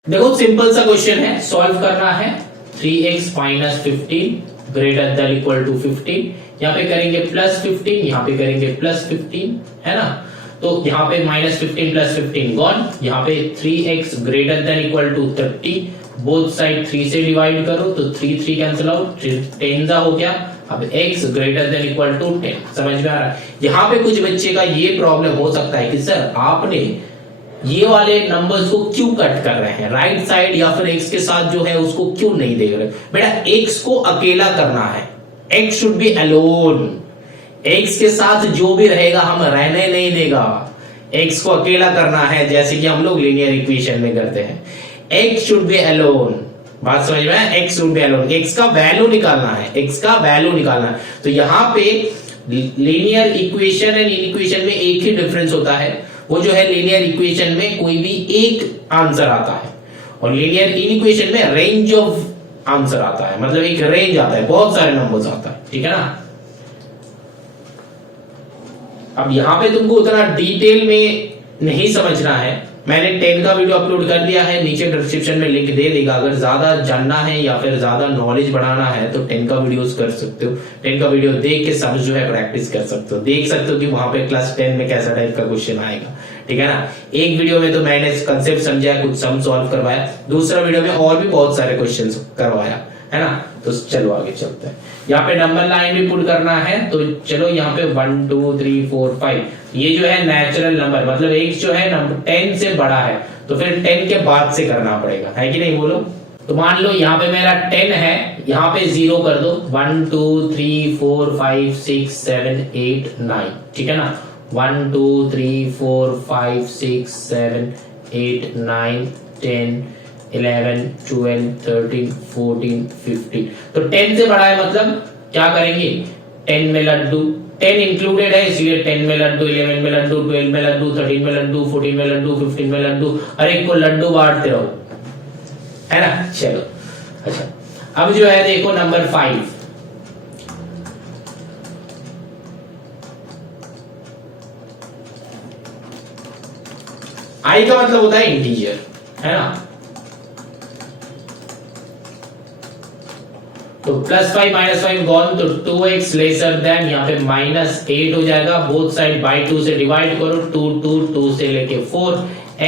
देखो सिंपल सा क्वेश्चन है, सॉल्व करना है। 3x minus 15 greater than equal to 15, यहाँ पे करेंगे प्लस 15, यहाँ पे करेंगे प्लस 15, है ना। तो यहाँ पे माइनस 15 प्लस 15 गॉन, यहाँ पे 3x greater than equal to 30, both side 3 से डिवाइड करो तो 3 3 कैंसिल आउट, 10 हो गया। अब x greater than equal to 10, समझ में आ रहा है। यहाँ पे कुछ बच्चे का ये प्रॉब्लम हो सकता है कि सर आपने ये वाले नंबर्स को क्यों कट कर रहे हैं, राइट साइड या फिर x के साथ जो है उसको क्यों नहीं देख रहे। बेटा x को अकेला करना है, x should be alone, x के साथ जो भी रहेगा हम रहने नहीं देगा, x को अकेला करना है, जैसे कि हम लोग लीनियर इक्वेशन में करते हैं। x शुड बी अलोन, बात समझ में है, x should be alone, x का वैल्यू निकालना है, x का वैल्यू निकालना है। तो यहाँ पे लीनियर इक्वेशन एंड इक्वेशन में एक ही डिफरेंस होता है, वो जो है लीनियर इक्वेशन में कोई भी एक आंसर आता है और लीनियर इक्वेशन में रेंज ऑफ आंसर आता है, मतलब एक रेंज आता है, बहुत सारे नंबर्स आता है, ठीक है ना। अब यहां पे तुमको उतना डिटेल में नहीं समझना है, मैंने 10 का वीडियो अपलोड कर दिया है, नीचे डिस्क्रिप्शन में लिंक दे देगा। अगर ज्यादा जानना है या फिर ज्यादा नॉलेज बढ़ाना है तो 10 का वीडियोस कर सकते हो, 10 का वीडियो देख के सब जो है प्रैक्टिस कर सकते हो, देख सकते हो कि वहां पे क्लास 10 में कैसा टाइप का क्वेश्चन आएगा, ठीक है ना। एक वीडियो में तो मैंने कंसेप्ट समझाया, कुछ सम सॉल्व करवाया, दूसरा वीडियो में और भी बहुत सारे क्वेश्चन करवाया, है ना। तो चलो आगे चलते हैं। यहाँ पे नंबर लाइन भी पुट करना है, तो चलो यहाँ पे 1 2 3 4 5, ये जो है नेचुरल नंबर, मतलब एक जो है नंबर 10 से बड़ा है तो फिर 10 के बाद से करना पड़ेगा, है कि नहीं, बोलो। तो मान लो यहाँ पे मेरा 10 है, यहाँ पे 0 कर दो, 1 2 3 4 5 6 7 8 9, ठीक है ना। 1 2 3 4 5 6 7 8 9 10 11 12 13 14 15, तो 10 से बड़ा है, मतलब क्या करेंगे, 10 में लड्डू, 10 इंक्लूडेड है इसलिए 10 में लड्डू, 11 में लड्डू, 12 में लड्डू, 13 में लड्डू, 14 में लड्डू, 15 में लड्डू, हर एक को लड्डू बांटते रहो, है ना। चलो अच्छा, अब जो है देखो नंबर 5, आई का मतलब होता है इंटीजर, है ना। तो +5 -5 गॉन, तो 2x लेसर देन, यहाँ पे -8 हो जाएगा, बोथ साइड बाय 2 से डिवाइड करो, 2 2 2 से लेके 4,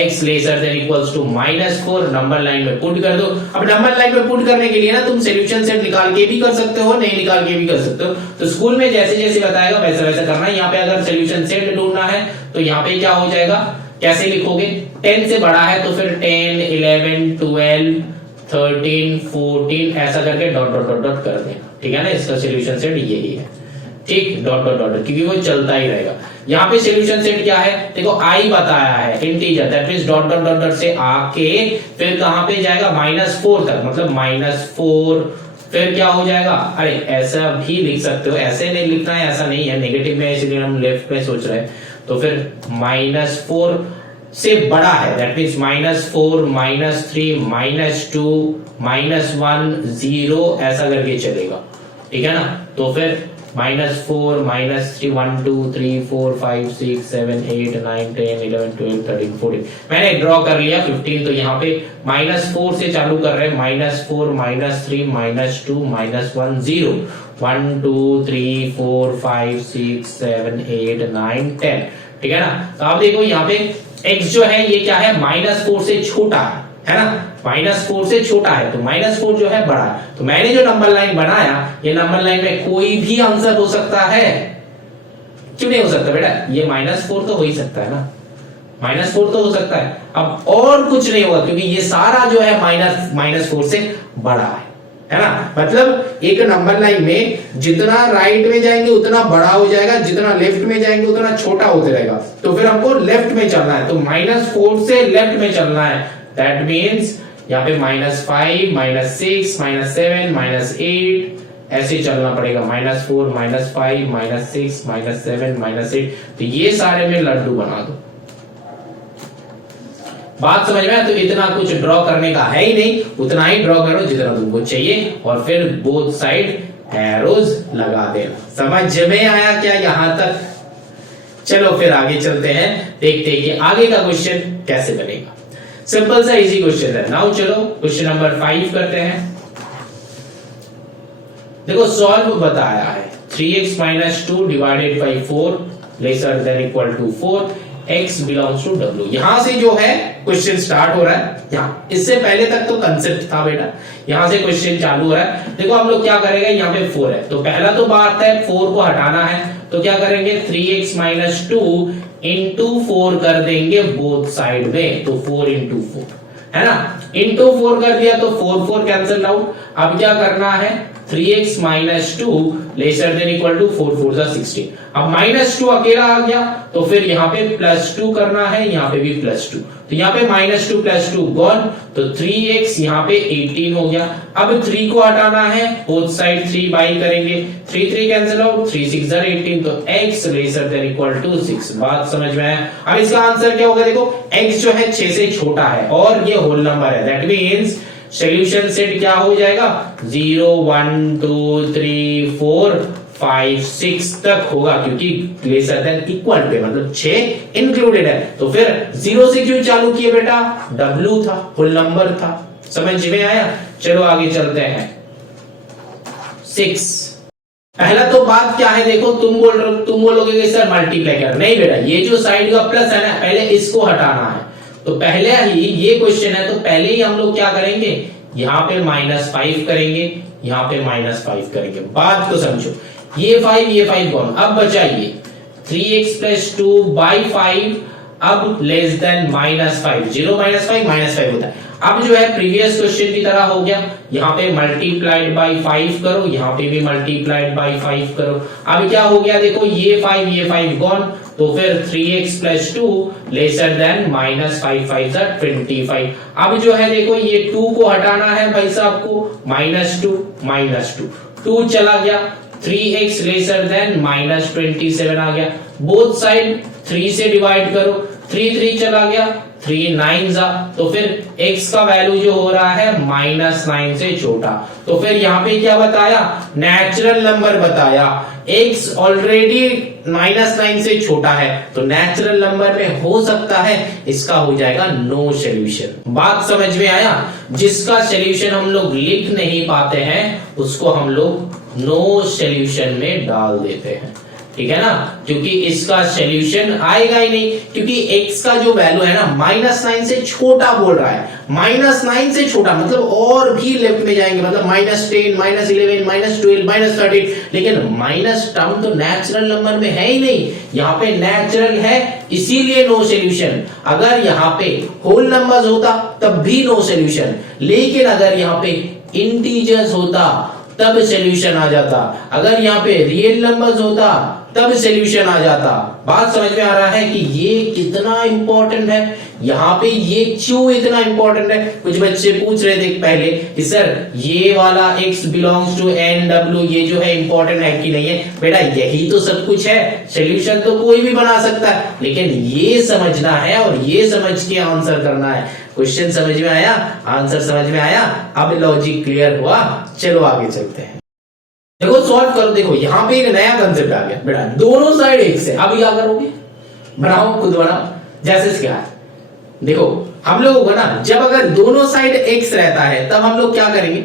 x lesser than equals to -4, number line में पुट कर दो। अब नंबर लाइन में पुट करने के लिए ना तुम सॉल्यूशन सेट निकाल के भी कर सकते हो, नहीं निकाल के भी कर सकते हो, तो स्कूल में जैसे जैसे बताएगा वैसा वैसा करना है। यहाँ पे अगर सॉल्यूशन सेट ढूंढना है तो यहाँ पे क्या हो जाएगा, कैसे लिखोगे, 10 से बड़ा है तो फिर 10 11 12 13 14 ऐसा करके डॉट डॉट डॉट डॉट कर देना, ठीक है ना। इसका सॉल्यूशन सेट यही है, ठीक, डॉट डॉट डॉट, क्योंकि वो चलता ही रहेगा। यहाँ पे सॉल्यूशन सेट क्या है, देखो आई बताया है integer, that means dot dot dot dot से आके फिर कहां पे जाएगा, -4 तक, मतलब -4, फिर क्या हो जाएगा, अरे ऐसा भी लिख सकते हो, ऐसे नहीं लिखना है, ऐसा नहीं है, नेगेटिव में इसलिए हम लेफ्ट में सोच रहे हैं, तो फिर -4 से बड़ा है, दैट मींस -4 -3 -2 -1 0 ऐसा करके चलेगा, ठीक है ना। तो फिर -4 -3 1 2 3 4 5 6 7 8 9 10 11 12 13 14, मैंने ड्रॉ कर लिया 15, तो यहाँ पे -4 से चालू कर रहे हैं, -4 -3 -2 -1 0 1 2 3 4 5 6 7 8 9 10, ठीक है ना। तो आप देखो यहाँ पे x जो है ये क्या है, -4 से छोटा है ना, -4 से छोटा है, तो -4 जो है बड़ा है। तो मैंने जो नंबर लाइन बनाया, ये नंबर लाइन में कोई भी आंसर हो सकता है, क्यों नहीं हो सकता बेटा, ये -4 तो हो ही सकता है ना, -4 तो हो सकता है। अब और कुछ नहीं होगा क्योंकि ये सारा जो है -4 से बड़ा है ना। मतलब एक नंबर लाइन में जितना राइट में जाएंगे उतना बड़ा हो जाएगा, जितना लेफ्ट में जाएंगे उतना छोटा होते रहेगा, तो फिर हमको लेफ्ट में चलना है, तो -4 से लेफ्ट में चलना है, दैट मींस यहाँ पे -5 -6 -7 -8 ऐसे चलना पड़ेगा, -4 -5 -6 -7 -8, तो ये सारे में लड्डू बना दो। बात समझ में आया, तो इतना कुछ ड्रॉ करने का है ही नहीं, उतना ही ड्रॉ करो जितना तुमको चाहिए और फिर बोथ साइड एरोज लगा देना। समझ में आया क्या यहां तक? चलो फिर आगे चलते हैं, देखते हैं कि आगे का क्वेश्चन कैसे बनेगा। सिंपल सा इजी क्वेश्चन है। नाउ चलो क्वेश्चन नंबर 5 करते हैं। देखो सॉल्व बताया है 3x minus 2 divided by 4 lesser than equal to 4 x belongs to w। यहां से जो है क्वेश्चन स्टार्ट हो रहा है। यहाँ इससे पहले तक तो कंसेप्ट था बेटा, यहां से क्वेश्चन चालू हो रहा है। देखो हम लोग क्या करेंगे, यहाँ पे 4 है तो पहला तो बात है 4 को हटाना है, तो क्या करेंगे 3x माइनस 2 इंटू 4 कर देंगे बोथ साइड में, तो 4 इंटू 4 है ना, इंटू 4 कर दिया तो 4 4 कैंसिल आउट। अब क्या करना है 3x minus 2 lesser than equal to 4 4 जा 16। अब माइनस 2 अकेला आ गया तो फिर यहाँ पे प्लस 2 करना है, यहाँ पे भी प्लस 2, तो यहाँ पे माइनस 2 प्लस 2 गॉन, तो 3x यहाँ पे 18 हो गया। अब 3 को हटाना है, बोथ साइड 3 बाई करेंगे, 3 3 कैंसिल आउट, 3 6 जा 18, तो x lesser than equal to 6। बात समझ में आया। अब इसका आंसर क्या होगा, देखो x जो है 6 से छोटा है और ये होल नंबर है, दैट मींस सॉल्यूशन सेट क्या हो जाएगा 0 1 2 3 4 5 6 तक होगा, क्योंकि लेसर देन इक्वल पे मतलब 6 इंक्लूडेड है। तो फिर 0 से क्यों चालू किए बेटा, w था, होल नंबर था। समझ में आया। चलो आगे चलते हैं 6। पहला तो बात क्या है, देखो तुम बोलोगे कि सर मल्टीप्लाई कर, नहीं बेटा, ये जो साइड का प्लस है ना पहले इसको हटाना है। तो पहले ही ये क्वेश्चन है तो पहले ही हम लोग क्या करेंगे, यहाँ पे -5 करेंगे, यहाँ पे -5 करेंगे। बात को समझो, ये 5 कौन, अब बचाइए 3x प्लस 2 बाई 5, अब लेस देन -5, 0 -5 होता है। अब जो है प्रीवियस क्वेश्चन की तरह हो गया, यहाँ पे मल्टीप्लाइड बाई 5 करो, यहाँ पे भी मल्टीप्लाइड बाई 5 करो। अब क्या हो गया, देखो ये 5 गॉन, तो फिर 3x प्लस 2 लेसर देन -5 5 जा 25। अब जो है देखो ये 2 को हटाना है भाई साहब को, -2 2 चला गया, 3x लेसर देन -27 आ गया। बोथ साइड 3 से डिवाइड करो, 3 3 चला गया, 3 9 जा, तो फिर x का वैल्यू जो हो रहा है -9 से छोटा। तो फिर यहाँ पे क्या बताया, नेचुरल नंबर बताया, x ऑलरेडी -9 से छोटा है तो नेचुरल नंबर में हो सकता है इसका हो जाएगा नो सॉल्यूशन। बात समझ में आया। जिसका सॉल्यूशन हम लोग लिख नहीं पाते हैं उसको हम लोग नो सॉल्यूशन में डाल देते हैं, ठीक है ना, क्योंकि इसका सॉल्यूशन आएगा ही नहीं, क्योंकि x का जो वैल्यू है ना -9 से छोटा बोल रहा है, -9 से छोटा मतलब और भी लेफ्ट में जाएंगे, मतलब -10 -11 -12 -13, लेकिन माइनस टर्म तो नेचुरल नंबर में है ही नहीं, यहाँ पे नेचुरल है इसीलिए नो सॉल्यूशन। अगर यहाँ पे होल नंबर्स होता तब भी नो सॉल्यूशन, लेकिन अगर यहाँ पे इंटीजर्स होता तब सॉल्यूशन आ जाता, अगर यहाँ पे रियल नंबर्स होता तब सॉल्यूशन आ जाता। बात समझ में आ रहा है कि ये कितना इंपॉर्टेंट है, यहाँ पे ये क्यों इतना इंपॉर्टेंट है। कुछ बच्चे पूछ रहे थे पहले कि सर ये वाला x बिलोंग्स टू NW ये जो है इंपॉर्टेंट है कि नहीं है। बेटा यही तो सब कुछ है, सॉल्यूशन तो कोई भी बना सकता है, लेकिन ये समझना है और ये समझ के आंसर करना है। क्वेश्चन समझ में आया, आंसर समझ में आया, अब लॉजिक क्लियर हुआ। चलो आगे चलते हैं। देखो सॉल्व करो, देखो यहाँ पे एक नया कंसेप्ट आ गया बेटा, दोनों साइड x है। अब क्या करोगे, बनाओ खुद बनाओ जैसे क्या है। देखो हम लोगों को ना जब अगर दोनों साइड x रहता है तब हम लोग क्या करेंगे,